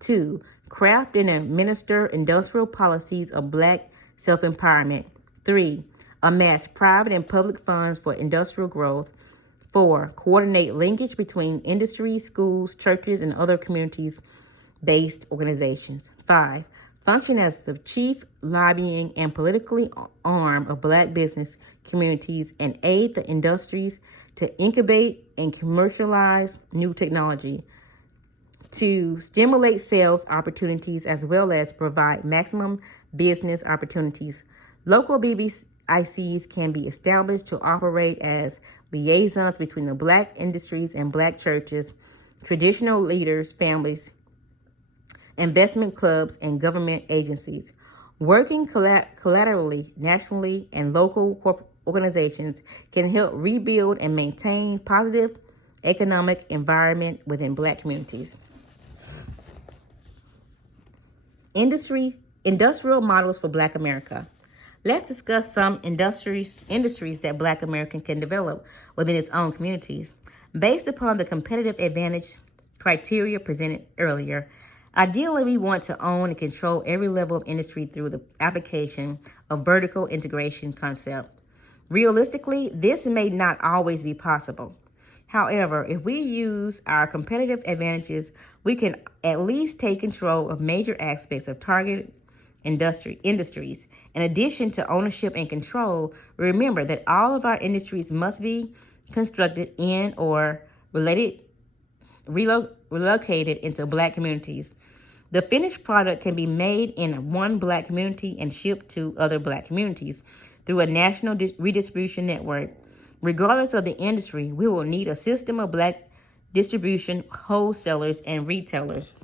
2, craft and administer industrial policies of black self-empowerment. 3, amass private and public funds for industrial growth. 4, coordinate linkage between industry, schools, churches, and other communities-based organizations. 5, function as the chief lobbying and politically arm of black business communities and aid the industries to incubate and commercialize new technology, to stimulate sales opportunities as well as provide maximum business opportunities. Local BBICs can be established to operate as liaisons between the black industries and black churches, traditional leaders, families, investment clubs, and government agencies. Working collaterally, nationally, and local organizations can help rebuild and maintain positive economic environment within Black communities. Industrial models for Black America. Let's discuss some industries that Black American can develop within its own communities. Based upon the competitive advantage criteria presented earlier, ideally we want to own and control every level of industry through the application of vertical integration concept. Realistically, this may not always be possible. However, if we use our competitive advantages, we can at least take control of major aspects of targeted industries. In addition to ownership and control, remember that all of our industries must be constructed in or relocated into Black communities. The finished product can be made in one Black community and shipped to other Black communities through a national redistribution network. Regardless of the industry, we will need a system of Black distribution, wholesalers, and retailers.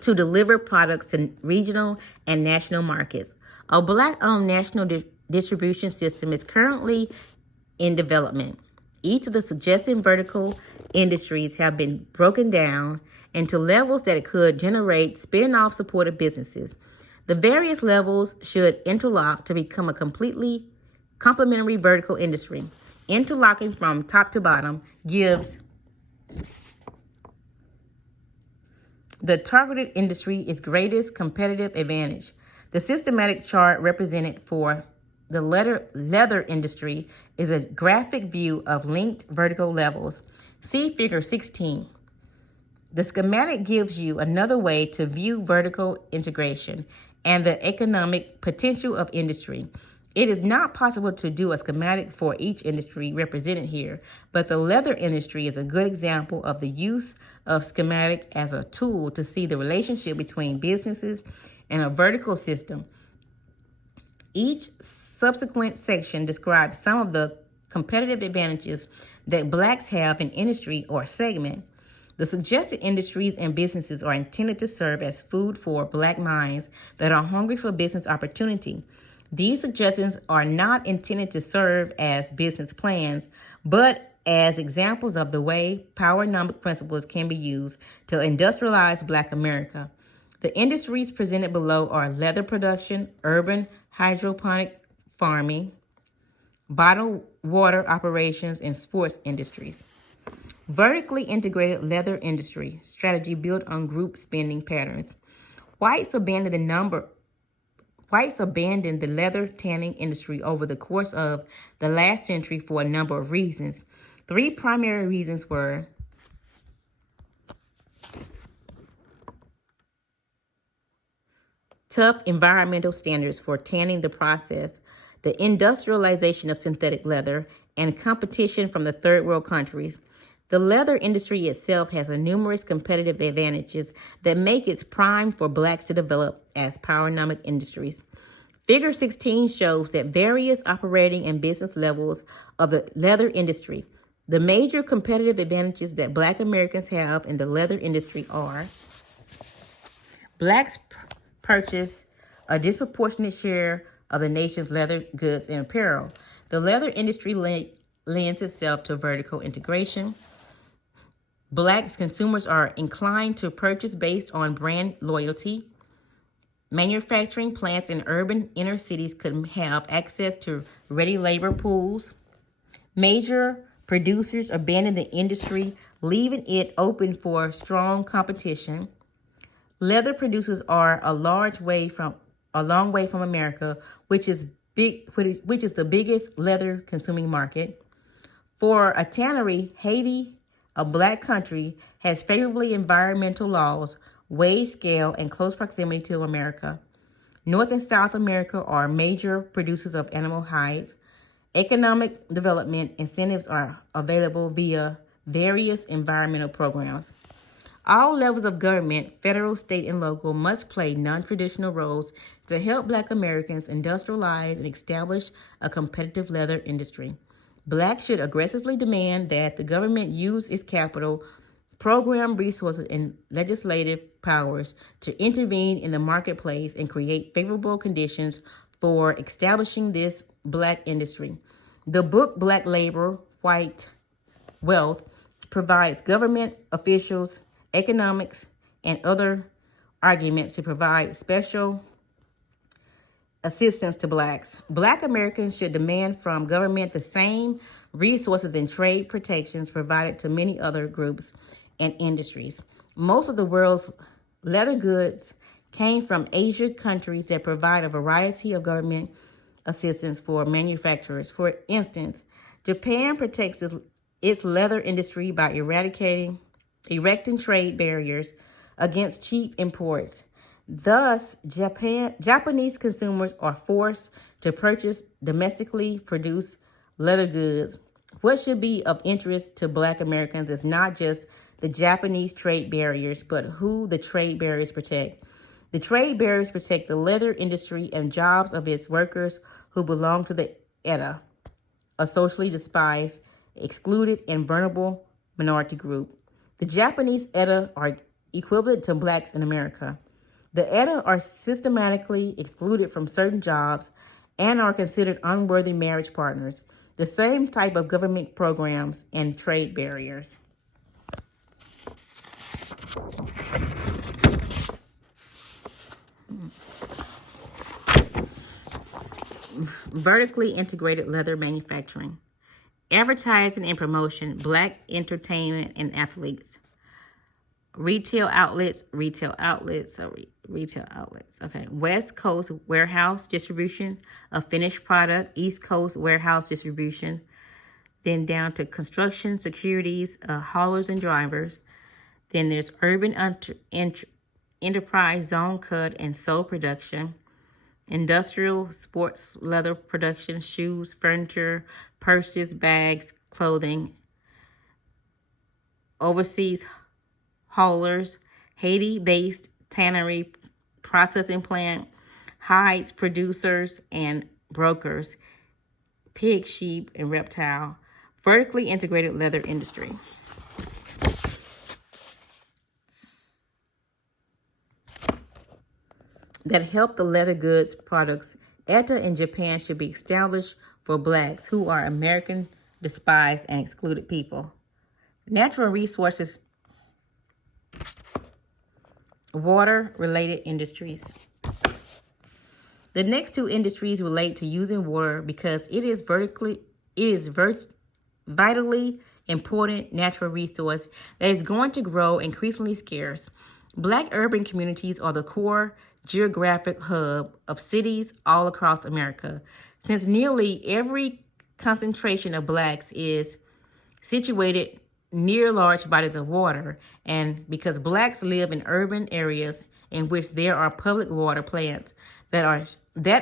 To deliver products to regional and national markets. A Black-owned national distribution system is currently in development. Each of the suggested vertical industries have been broken down into levels that could generate spin-off supported businesses. The various levels should interlock to become a completely complementary vertical industry. Interlocking from top to bottom gives the targeted industry its greatest competitive advantage. The systematic chart represented for the leather industry is a graphic view of linked vertical levels. See Figure 16. The schematic gives you another way to view vertical integration and the economic potential of industry. It is not possible to do a schematic for each industry represented here, but the leather industry is a good example of the use of schematic as a tool to see the relationship between businesses and a vertical system. Each subsequent section describes some of the competitive advantages that Blacks have in industry or segment. The suggested industries and businesses are intended to serve as food for Black minds that are hungry for business opportunity. These suggestions are not intended to serve as business plans, but as examples of the way PowerNomics principles can be used to industrialize Black America. The industries presented below are leather production, urban hydroponic farming, bottled water operations, and sports industries. Vertically integrated leather industry strategy built on group spending patterns. Whites abandoned the leather tanning industry over the course of the last century for a number of reasons. Three primary reasons were tough environmental standards for tanning the process, the industrialization of synthetic leather, and competition from the third world countries. The leather industry itself has numerous competitive advantages that make it prime for Blacks to develop as PowerNomics industries. Figure 16 shows that various operating and business levels of the leather industry. The major competitive advantages that Black Americans have in the leather industry are: Blacks purchase a disproportionate share of the nation's leather goods and apparel. The leather industry lends itself to vertical integration. Black consumers are inclined to purchase based on brand loyalty. Manufacturing plants in urban inner cities could have access to ready labor pools. Major producers abandon the industry, leaving it open for strong competition. Leather producers are a long way from America, which is the biggest leather consuming market. For a tannery, Haiti, a Black country, has favorably environmental laws, wage scale, and close proximity to America. North and South America are major producers of animal hides. Economic development incentives are available via various environmental programs. All levels of government, federal, state, and local, must play non-traditional roles to help Black Americans industrialize and establish a competitive leather industry. Blacks should aggressively demand that the government use its capital program resources and legislative powers to intervene in the marketplace and create favorable conditions for establishing this Black industry. The book Black Labor, White Wealth provides government officials, economics, and other arguments to provide special assistance to Blacks. Black Americans should demand from government the same resources and trade protections provided to many other groups and industries. Most of the world's leather goods came from Asian countries that provide a variety of government assistance for manufacturers. For instance, Japan protects its leather industry by erecting trade barriers against cheap imports. Thus, Japanese consumers are forced to purchase domestically produced leather goods. What should be of interest to Black Americans is not just the Japanese trade barriers, but who the trade barriers protect. The trade barriers protect the leather industry and jobs of its workers who belong to the ETA, a socially despised, excluded, and vulnerable minority group. The Japanese ETA are equivalent to Blacks in America. The ETA are systematically excluded from certain jobs and are considered unworthy marriage partners. The same type of government programs and trade barriers. Vertically integrated leather manufacturing. Advertising and promotion, Black entertainment and athletes. Retail outlets. Okay. West Coast warehouse distribution of finished product. East Coast warehouse distribution. Then down to construction, securities, haulers and drivers. Then there's urban enterprise, zone cut and sew production. Industrial sports leather production, shoes, furniture, purses, bags, clothing. Overseas haulers, Haiti-based tannery processing plant, hides producers and brokers, pig, sheep, and reptile. Vertically integrated leather industry. That help the leather goods products. ETA in Japan should be established for Blacks who are American, despised, and excluded people. Natural resources, water-related industries. The next two industries relate to using water because it is vitally important natural resource that is going to grow increasingly scarce. Black urban communities are the core geographic hub of cities all across America. Since nearly every concentration of Blacks is situated near large bodies of water, and because Blacks live in urban areas in which there are public water plants that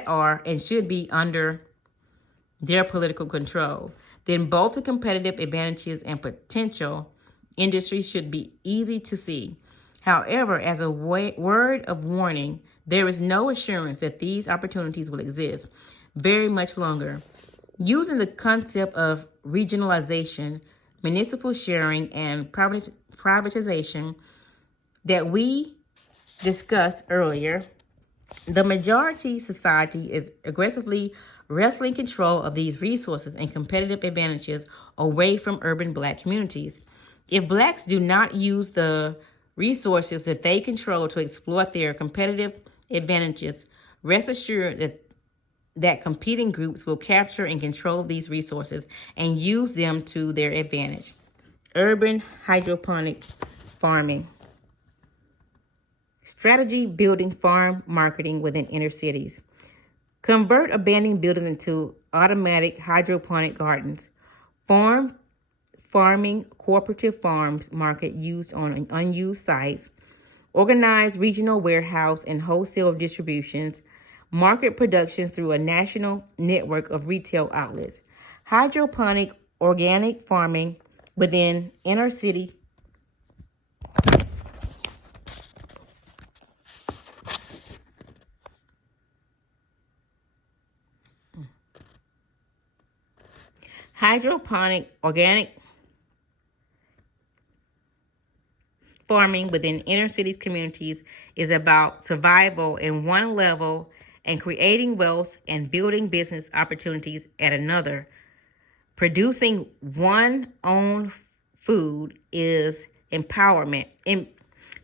are and should be under their political control, then both the competitive advantages and potential industries should be easy to see. However, as a word of warning, there is no assurance that these opportunities will exist very much longer. Using the concept of regionalization, municipal sharing, and privatization that we discussed earlier, the majority society is aggressively wresting control of these resources and competitive advantages away from urban Black communities. If Blacks do not use the resources that they control to exploit their competitive advantages, rest assured that competing groups will capture and control these resources and use them to their advantage. Urban hydroponic farming. Strategy building farm marketing within inner cities. Convert abandoned buildings into automatic hydroponic gardens. Farming cooperative farms market used on unused sites. Organize regional warehouse and wholesale distributions. Market productions through a national network of retail outlets. Hydroponic organic farming within inner city. Hydroponic organic farming within inner cities communities is about survival in one level and creating wealth and building business opportunities at another. Producing one's own food is empowerment.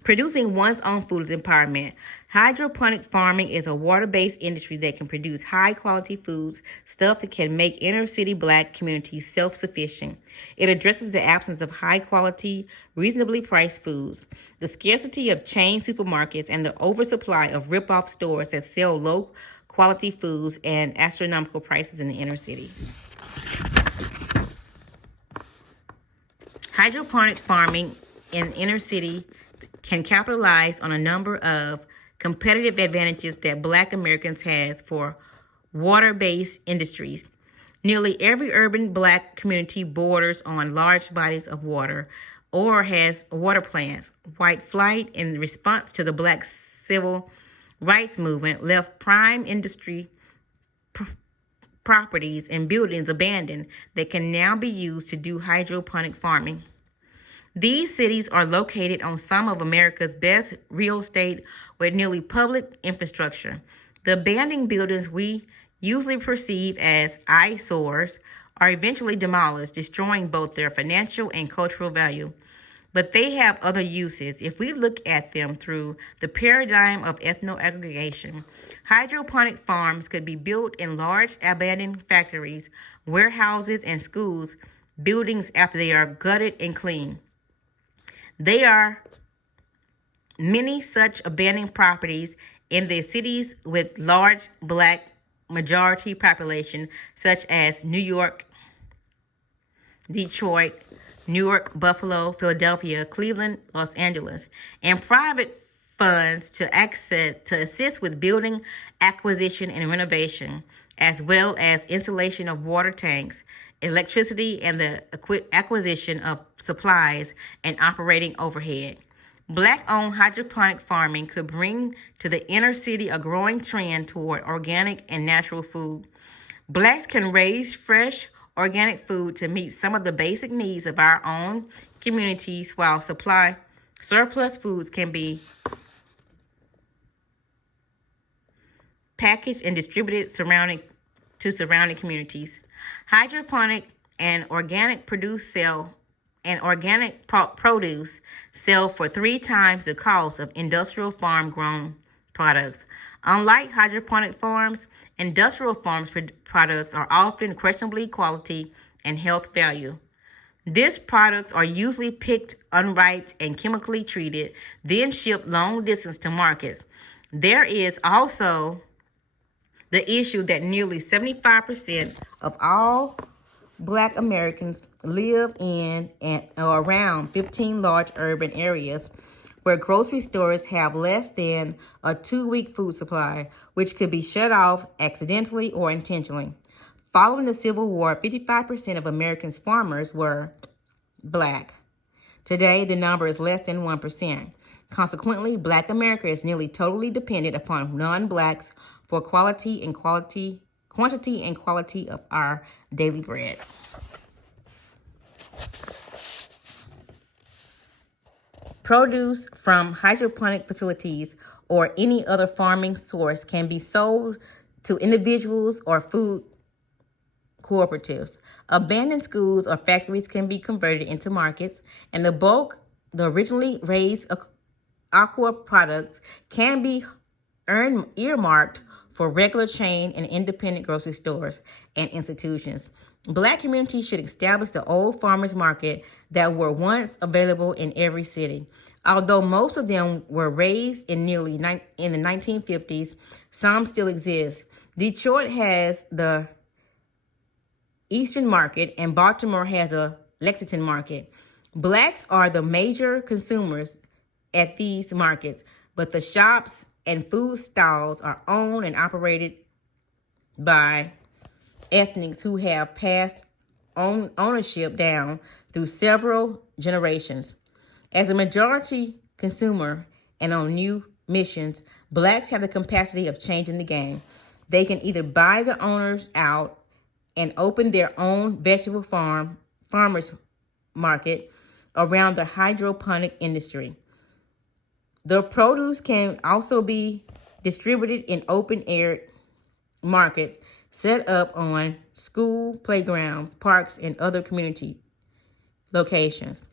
Producing one's own food is empowerment. Hydroponic farming is a water-based industry that can produce high-quality foods, stuff that can make inner-city Black communities self-sufficient. It addresses the absence of high-quality, reasonably priced foods, the scarcity of chain supermarkets, and the oversupply of rip-off stores that sell low-quality foods and astronomical prices in the inner city. Hydroponic farming in inner city can capitalize on a number of competitive advantages that Black Americans has for water-based industries. Nearly every urban Black community borders on large bodies of water or has water plants. White flight, in response to the Black civil rights movement, left prime industry properties and buildings abandoned that can now be used to do hydroponic farming. These cities are located on some of America's best real estate with nearly public infrastructure. The abandoned buildings we usually perceive as eyesores are eventually demolished, destroying both their financial and cultural value. But they have other uses. If we look at them through the paradigm of ethno-aggregation, hydroponic farms could be built in large abandoned factories, warehouses, and schools buildings after they are gutted and cleaned. There are many such abandoned properties in the cities with large Black majority population, such as New York, Detroit, Newark, Buffalo, Philadelphia, Cleveland, Los Angeles, and private funds to assist with building, acquisition, and renovation, as well as installation of water tanks, electricity, and the acquisition of supplies and operating overhead. Black-owned hydroponic farming could bring to the inner city a growing trend toward organic and natural food. Blacks can raise fresh, organic food to meet some of the basic needs of our own communities, while surplus foods can be packaged and distributed to surrounding communities. Hydroponic and organic produce sell for 3 times the cost of industrial farm-grown products. Unlike hydroponic farms, industrial farms products are often questionably quality and health value. These products are usually picked unripe and chemically treated, then shipped long distance to markets. There is also the issue that nearly 75% of all Black Americans live in or around 15 large urban areas where grocery stores have less than a 2-week food supply, which could be shut off accidentally or intentionally. Following the Civil War, 55% of Americans' farmers were Black. Today, the number is less than 1%. Consequently, Black America is nearly totally dependent upon non-Blacks for quantity and quality of our daily bread. Produce from hydroponic facilities or any other farming source can be sold to individuals or food cooperatives. Abandoned schools or factories can be converted into markets, and the originally raised aqua products can be earmarked for regular chain and independent grocery stores and institutions. Black communities should establish the old farmers market that were once available in every city. Although most of them were raised in the 1950s, some still exist. Detroit has the Eastern Market and Baltimore has a Lexington Market. Blacks are the major consumers at these markets, but the shops and food stalls are owned and operated by ethnics who have passed ownership down through several generations. As a majority consumer and on new missions, Blacks have the capacity of changing the game. They can either buy the owners out and open their own vegetable farmers market around the hydroponic industry. The produce can also be distributed in open-air markets set up on school playgrounds, parks, and other community locations.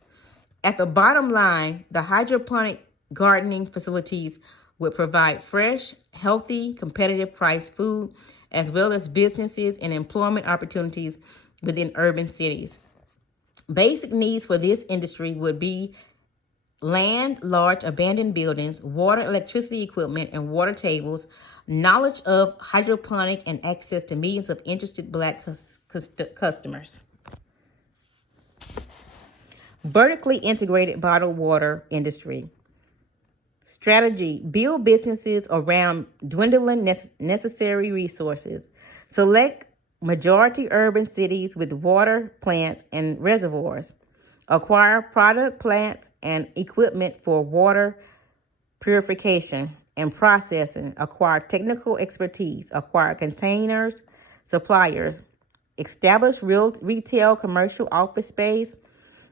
At the bottom line, the hydroponic gardening facilities would provide fresh, healthy, competitive priced food, as well as businesses and employment opportunities within urban cities. Basic needs for this industry would be land, large abandoned buildings, water, electricity equipment, and water tables, knowledge of hydroponic, and access to millions of interested Black customers. Vertically integrated bottled water industry. Strategy: build businesses around dwindling necessary resources. Select majority urban cities with water plants and reservoirs. Acquire product plants and equipment for water purification and processing. Acquire technical expertise. Acquire containers, suppliers. Establish retail, commercial, office space.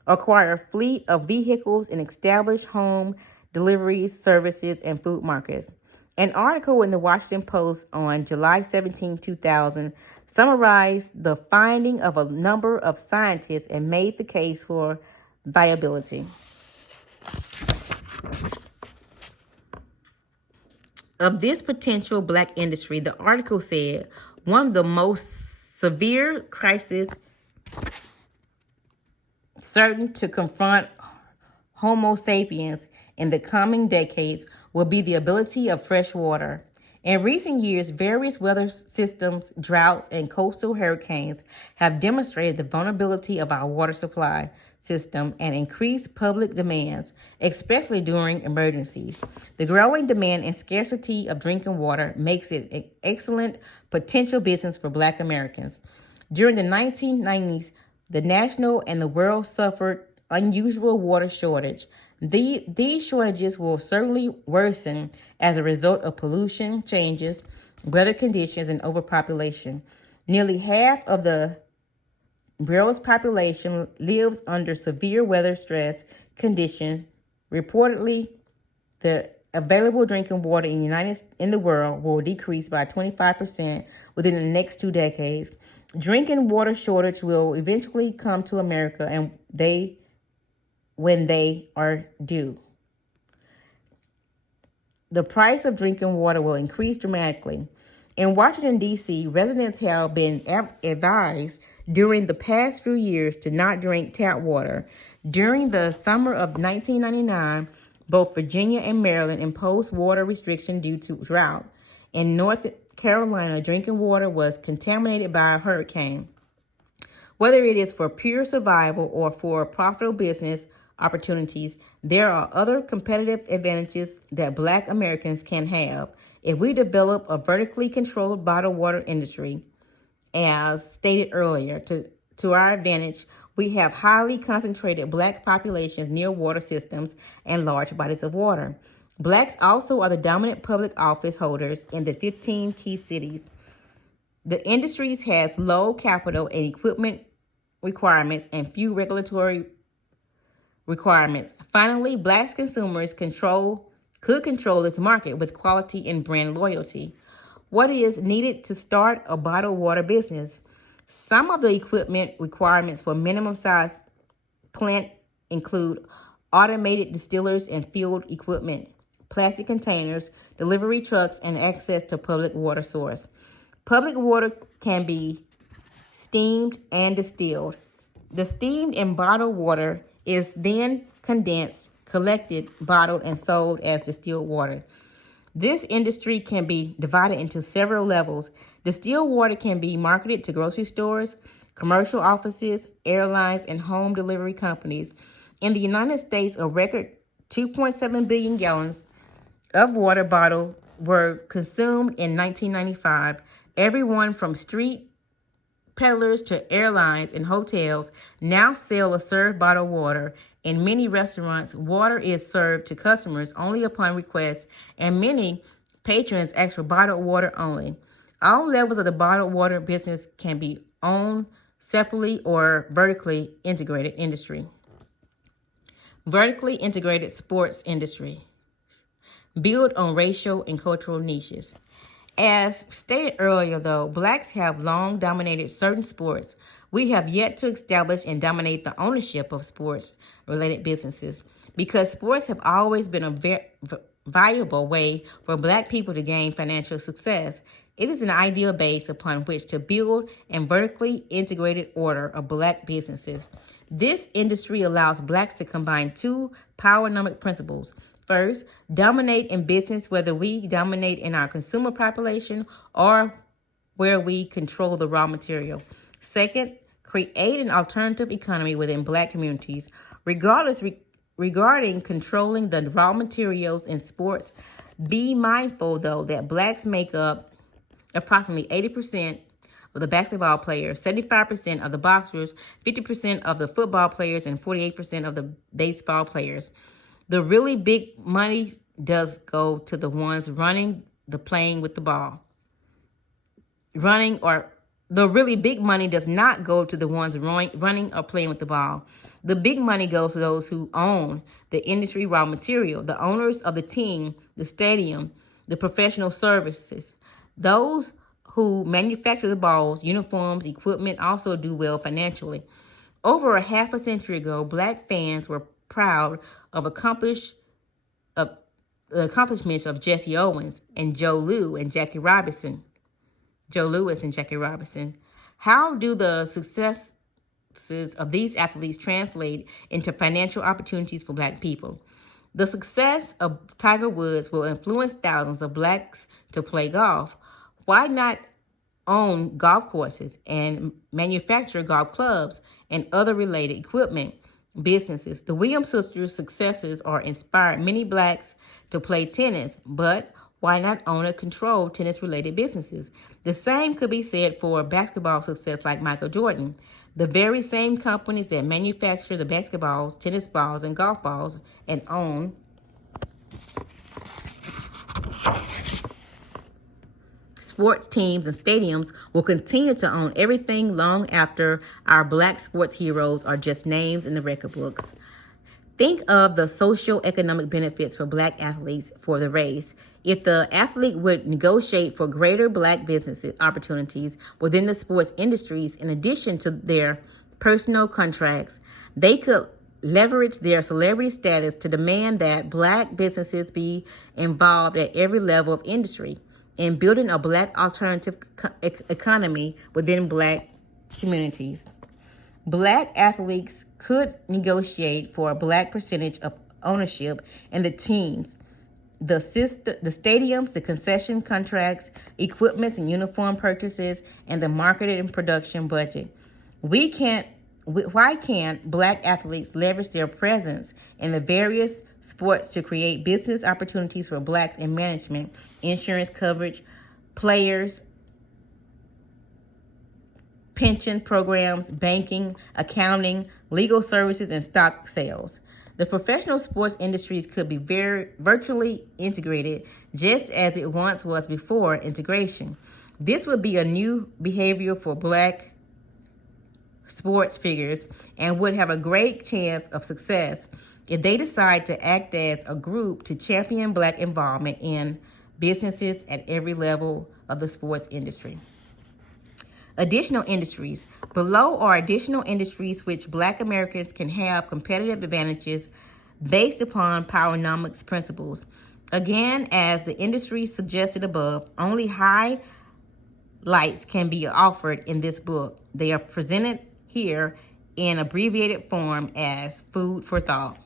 Acquire a fleet of vehicles and establish home deliveries, services, and food markets. An article in the Washington Post on July 17, 2000, summarized the finding of a number of scientists and made the case for viability of this potential Black industry. The article said one of the most severe crises certain to confront Homo sapiens in the coming decades will be the ability of fresh water. In recent years, various weather systems, droughts, and coastal hurricanes have demonstrated the vulnerability of our water supply system and increased public demands, especially during emergencies. The growing demand and scarcity of drinking water makes it an excellent potential business for Black Americans. During the 1990s, the national and the world suffered unusual water shortage. These shortages will certainly worsen as a result of pollution changes, weather conditions, and overpopulation. Nearly half of the world's population lives under severe weather stress conditions. Reportedly, the available drinking water in the world will decrease by 25% within the next 2 decades. Drinking water shortage will eventually come to America, and when they are due. The price of drinking water will increase dramatically. In Washington, D.C., residents have been advised during the past few years to not drink tap water. During the summer of 1999, both Virginia and Maryland imposed water restrictions due to drought. In North Carolina, drinking water was contaminated by a hurricane. Whether it is for pure survival or for profitable business opportunities, there are other competitive advantages that Black Americans can have if we develop a vertically controlled bottled water industry. As stated earlier, to our advantage, we have highly concentrated Black populations near water systems and large bodies of water. Blacks also are the dominant public office holders in the 15 key cities. The industry has low capital and equipment requirements and few regulatory requirements. Finally, Black consumers could control this market with quality and brand loyalty. What is needed to start a bottled water business? Some of the equipment requirements for minimum size plant include automated distillers and field equipment, plastic containers, delivery trucks, and access to public water source. Public water can be steamed and distilled. The steamed and bottled water is then condensed, collected, bottled, and sold as distilled water. This industry can be divided into several levels. Distilled water can be marketed to grocery stores, commercial offices, airlines, and home delivery companies. In the United States, a record 2.7 billion gallons of water bottled were consumed in 1995. Everyone from street peddlers to airlines and hotels now sell or serve bottled water. In many restaurants, water is served to customers only upon request, and many patrons ask for bottled water only. All levels of the bottled water business can be owned separately or vertically integrated industry. Vertically integrated sports industry. build on racial and cultural niches. As stated earlier, though, blacks have long dominated certain sports. We have yet to establish and dominate the ownership of sports-related businesses because sports have always been a valuable way for black people to gain financial success. It is an ideal base upon which to build a vertically integrated order of black businesses. This industry allows blacks to combine two PowerNomics principles. First, dominate in business, whether we dominate in our consumer population or where we control the raw material. Second, create an alternative economy within black communities. Regarding controlling the raw materials in sports, be mindful, though, that blacks make up approximately 80% of the basketball players, 75% of the boxers, 50% of the football players, and 48% of the baseball players. The really big money does go to the ones playing with the ball. The really big money does not go to the ones running or playing with the ball. The big money goes to those who own the industry raw material, the owners of the team, the stadium, the professional services. Those who manufacture the balls, uniforms, equipment also do well financially. Over a half a century ago, black fans were proud of the accomplishments of Jesse Owens and Joe Lewis and Jackie Robinson. How do the successes of these athletes translate into financial opportunities for black people? The success of Tiger Woods will influence thousands of blacks to play golf. Why not own golf courses and manufacture golf clubs and other related equipment businesses? The Williams sisters' successes are inspired many blacks to play tennis, but why not own or control tennis-related businesses? The same could be said for basketball success like Michael Jordan. The very same companies that manufacture the basketballs, tennis balls, and golf balls and own sports teams and stadiums will continue to own everything long after our black sports heroes are just names in the record books. Think of the social economic benefits for black athletes for the race. If the athlete would negotiate for greater black business opportunities within the sports industries, in addition to their personal contracts, they could leverage their celebrity status to demand that black businesses be involved at every level of industry in building a black alternative economy within black communities. Black athletes could negotiate for a black percentage of ownership in the teams, the stadiums, the concession contracts, equipment and uniform purchases, and the marketing and production budget. Why can't black athletes leverage their presence in the various sports to create business opportunities for blacks in management, insurance coverage, players, pension programs, banking, accounting, legal services, and stock sales? The professional sports industries could be virtually integrated just as it once was before integration. This would be a new behavior for black sports figures and would have a great chance of success if they decide to act as a group to champion black involvement in businesses at every level of the sports industry. Additional industries. Below are additional industries which black Americans can have competitive advantages based upon PowerNomics principles. Again, as the industry suggested above, only highlights can be offered in this book. They are presented here in abbreviated form as food for thought.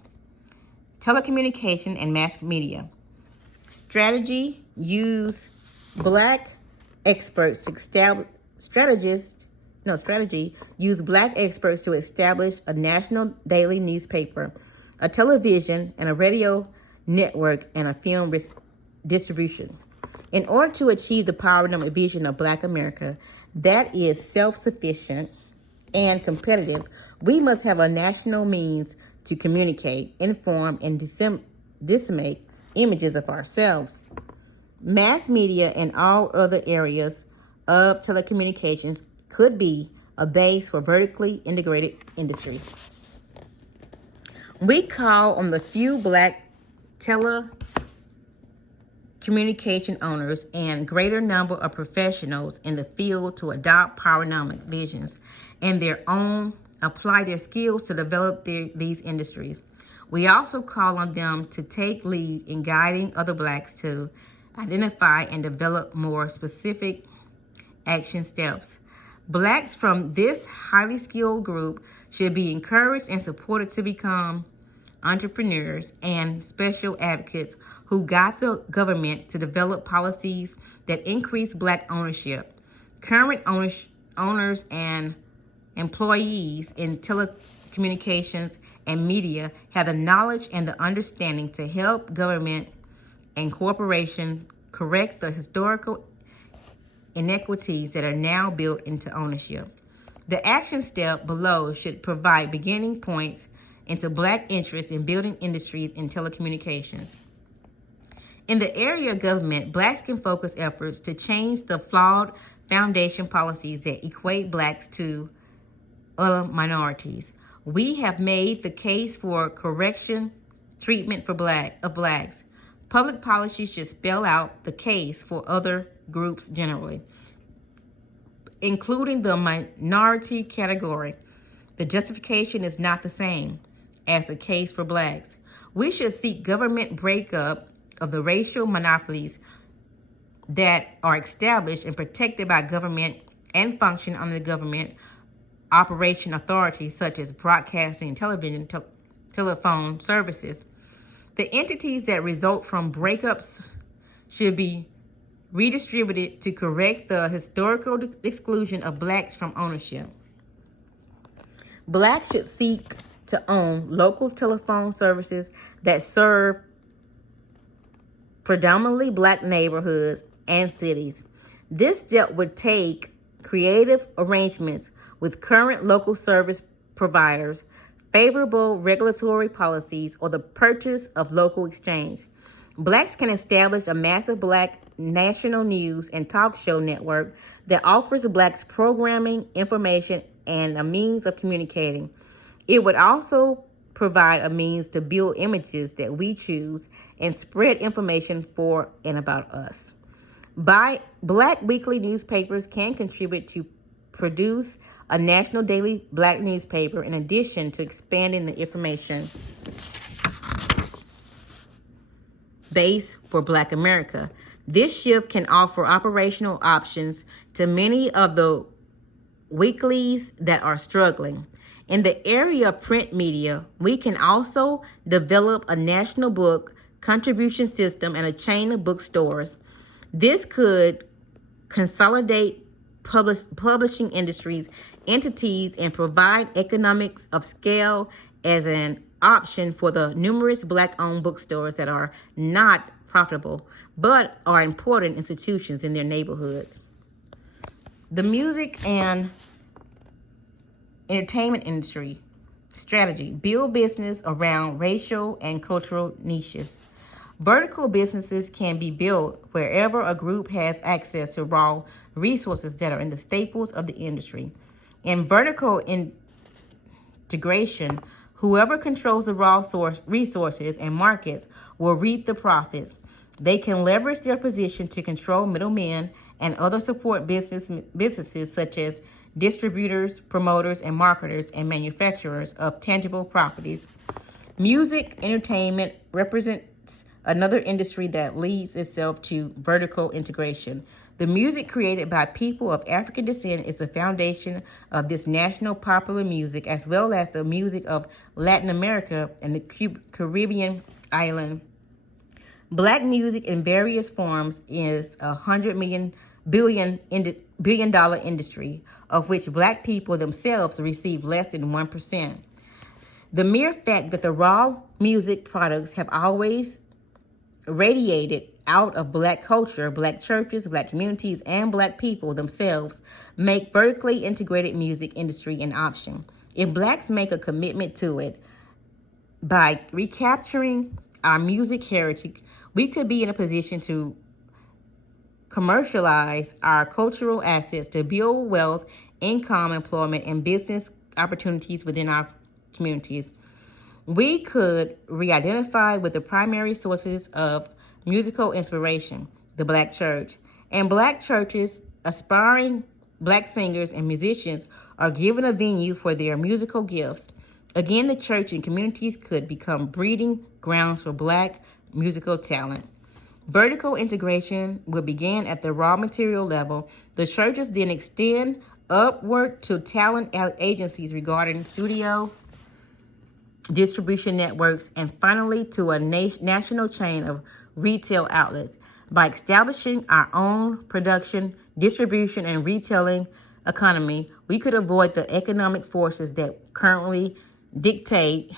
Telecommunication and mass media. Strategy use black experts to use black experts to establish a national daily newspaper, a television and a radio network, and a film distribution. In order to achieve the PowerNomics vision of black America that is self-sufficient and competitive, we must have a national means to communicate, inform, and disseminate images of ourselves. Mass media and all other areas of telecommunications could be a base for vertically integrated industries. We call on the few black telecommunication owners and greater number of professionals in the field to adopt PowerNomics visions and apply their skills to develop these industries. We also call on them to take lead in guiding other Blacks to identify and develop more specific action steps. Blacks from this highly skilled group should be encouraged and supported to become entrepreneurs and special advocates who guide the government to develop policies that increase Black ownership. Current owners and employees in telecommunications and media have the knowledge and the understanding to help government and corporations correct the historical inequities that are now built into ownership. The action step below should provide beginning points into Black interest in building industries in telecommunications. In the area of government, Blacks can focus efforts to change the flawed foundation policies that equate Blacks to other minorities. We have made the case for correction treatment for Blacks. Public policy should spell out the case for other groups generally, including the minority category. The justification is not the same as the case for Blacks. We should seek government breakup of the racial monopolies that are established and protected by government and function under the government operation authorities such as broadcasting, television, telephone services. The entities that result from breakups should be redistributed to correct the historical exclusion of Blacks from ownership. Blacks should seek to own local telephone services that serve predominantly Black neighborhoods and cities. This step would take creative arrangements with current local service providers, favorable regulatory policies, or the purchase of local exchange. Blacks can establish a massive Black national news and talk show network that offers Blacks programming, information, and a means of communicating. It would also provide a means to build images that we choose and spread information for and about us. Black weekly newspapers can contribute to produce a national daily Black newspaper in addition to expanding the information base for Black America. This shift can offer operational options to many of the weeklies that are struggling. In the area of print media, we can also develop a national book contribution system and a chain of bookstores. This could consolidate publishing industries, entities, and provide economics of scale as an option for the numerous Black-owned bookstores that are not profitable, but are important institutions in their neighborhoods. The music and entertainment industry strategy: build business around racial and cultural niches. Vertical businesses can be built wherever a group has access to raw resources that are in the staples of the industry. In vertical integration, whoever controls the raw resources and markets will reap the profits. They can leverage their position to control middlemen and other support businesses such as distributors, promoters, and marketers and manufacturers of tangible properties. Music entertainment represents another industry that leads itself to vertical integration. The music created by people of African descent is the foundation of this national popular music, as well as the music of Latin America and the Caribbean island. Black music in various forms is $100 billion industry, of which Black people themselves receive less than 1%. The mere fact that the raw music products have always radiated out of Black culture, Black churches, Black communities, and Black people themselves make vertically integrated music industry an option. If Blacks make a commitment to it by recapturing our music heritage, we could be in a position to commercialize our cultural assets to build wealth, income, employment, and business opportunities within our communities. We could re-identify with the primary sources of musical inspiration, the Black church. In Black churches, aspiring Black singers and musicians are given a venue for their musical gifts. Again, the church and communities could become breeding grounds for Black musical talent. Vertical integration will begin at the raw material level. The churches then extend upward to talent agencies regarding studio, distribution networks, and finally to a national chain of retail outlets. By establishing our own production, distribution, and retailing economy, we could avoid the economic forces that currently dictate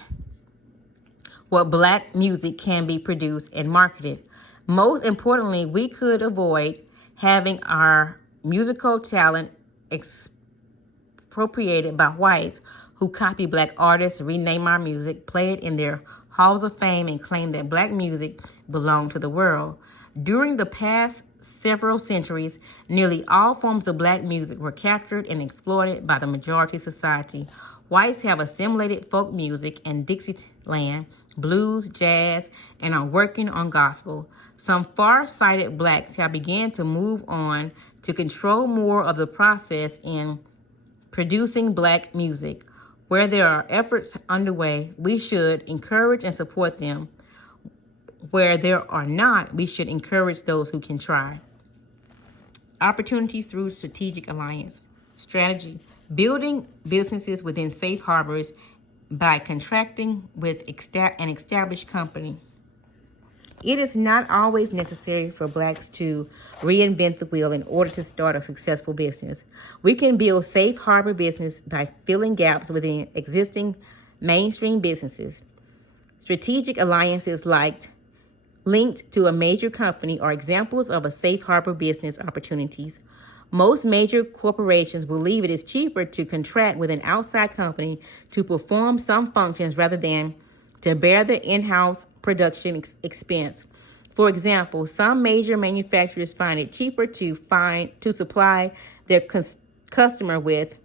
what Black music can be produced and marketed. Most importantly, we could avoid having our musical talent expropriated by whites who copy Black artists, rename our music, play it in their halls of fame, and claim that Black music belonged to the world. During the past several centuries, nearly all forms of Black music were captured and exploited by the majority society. Whites have assimilated folk music and Dixieland, blues, jazz, and are working on gospel. Some far-sighted Blacks have begun to move on to control more of the process in producing Black music. Where there are efforts underway, we should encourage and support them. Where there are not, we should encourage those who can try. Opportunities through strategic alliance. Strategy: building businesses within safe harbors by contracting with an established company. It is not always necessary for Blacks to reinvent the wheel in order to start a successful business. We can build safe harbor business by filling gaps within existing mainstream businesses. Strategic alliances linked to a major company are examples of a safe harbor business opportunities. Most major corporations believe it is cheaper to contract with an outside company to perform some functions rather than to bear the in-house production expense. For example, some major manufacturers find it cheaper to supply their customer with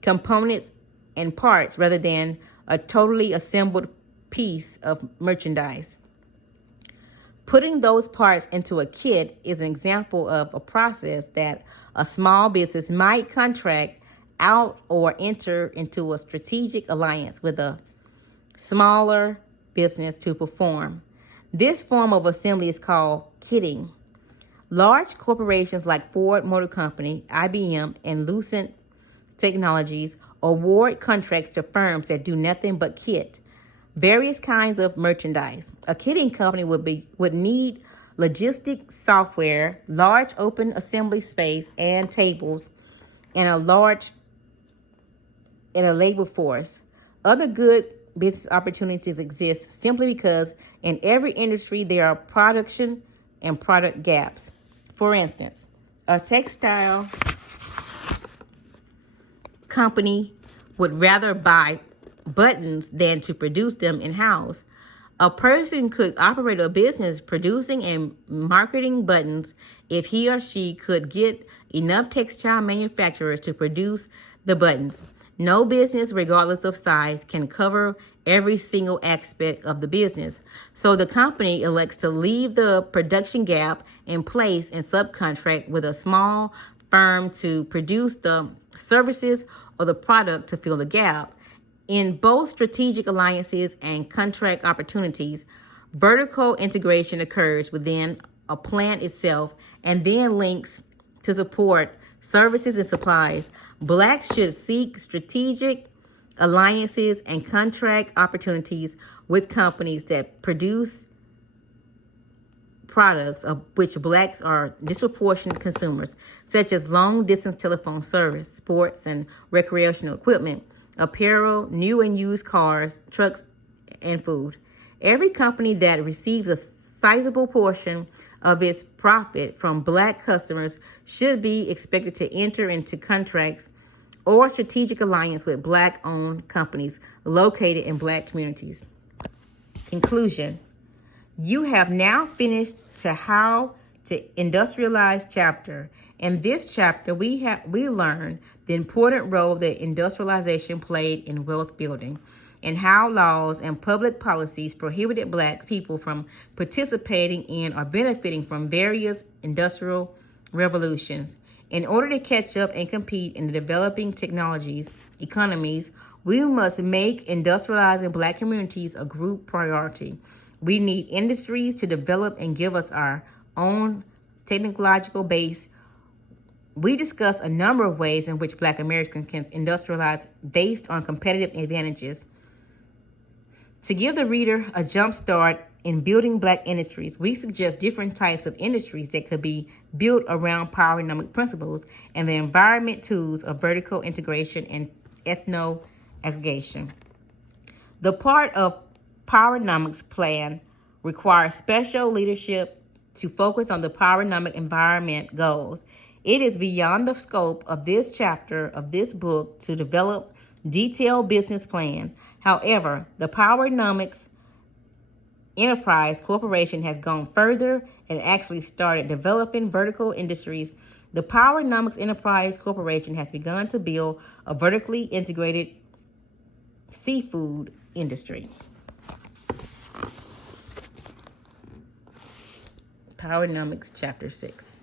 components and parts rather than a totally assembled piece of merchandise. Putting those parts into a kit is an example of a process that a small business might contract out or enter into a strategic alliance with a smaller business to perform. This form of assembly is called kitting. Large corporations like Ford Motor Company, IBM, and Lucent Technologies award contracts to firms that do nothing but kit various kinds of merchandise. A kitting company would need logistic software, large open assembly space and tables, and a labor force. Other good business opportunities exist simply because in every industry there are production and product gaps. For instance, a textile company would rather buy buttons than to produce them in-house. A person could operate a business producing and marketing buttons if he or she could get enough textile manufacturers to produce the buttons. No business, regardless of size, can cover every single aspect of the business. So the company elects to leave the production gap in place and subcontract with a small firm to produce the services or the product to fill the gap. In both strategic alliances and contract opportunities, vertical integration occurs within a plant itself and then links to support services and supplies. Blacks should seek strategic alliances and contract opportunities with companies that produce products of which Blacks are disproportionate consumers, such as long-distance telephone service, sports and recreational equipment, apparel, new and used cars, trucks, and food. Every company that receives a sizable portion of its profit from Black customers should be expected to enter into contracts or strategic alliance with Black-owned companies located in Black communities. Conclusion: you have now finished to how to Industrialize chapter. In this chapter, we learned the important role that industrialization played in wealth building and how laws and public policies prohibited Black people from participating in or benefiting from various industrial revolutions. In order to catch up and compete in the developing economies, we must make industrializing Black communities a group priority. We need industries to develop and give us our own technological base. We discuss a number of ways in which Black Americans can industrialize based on competitive advantages. To give the reader a jump start in building Black industries, we suggest different types of industries that could be built around PowerNomics principles and the environment tools of vertical integration and ethno-aggregation. The part of PowerNomics plan requires special leadership to focus on the PowerNomic environment goals. It is beyond the scope of this chapter of this book to develop detailed business plan. However, the PowerNomics Enterprise Corporation has gone further and actually started developing vertical industries. The PowerNomics Enterprise Corporation has begun to build a vertically integrated seafood industry. PowerNomics Chapter 6.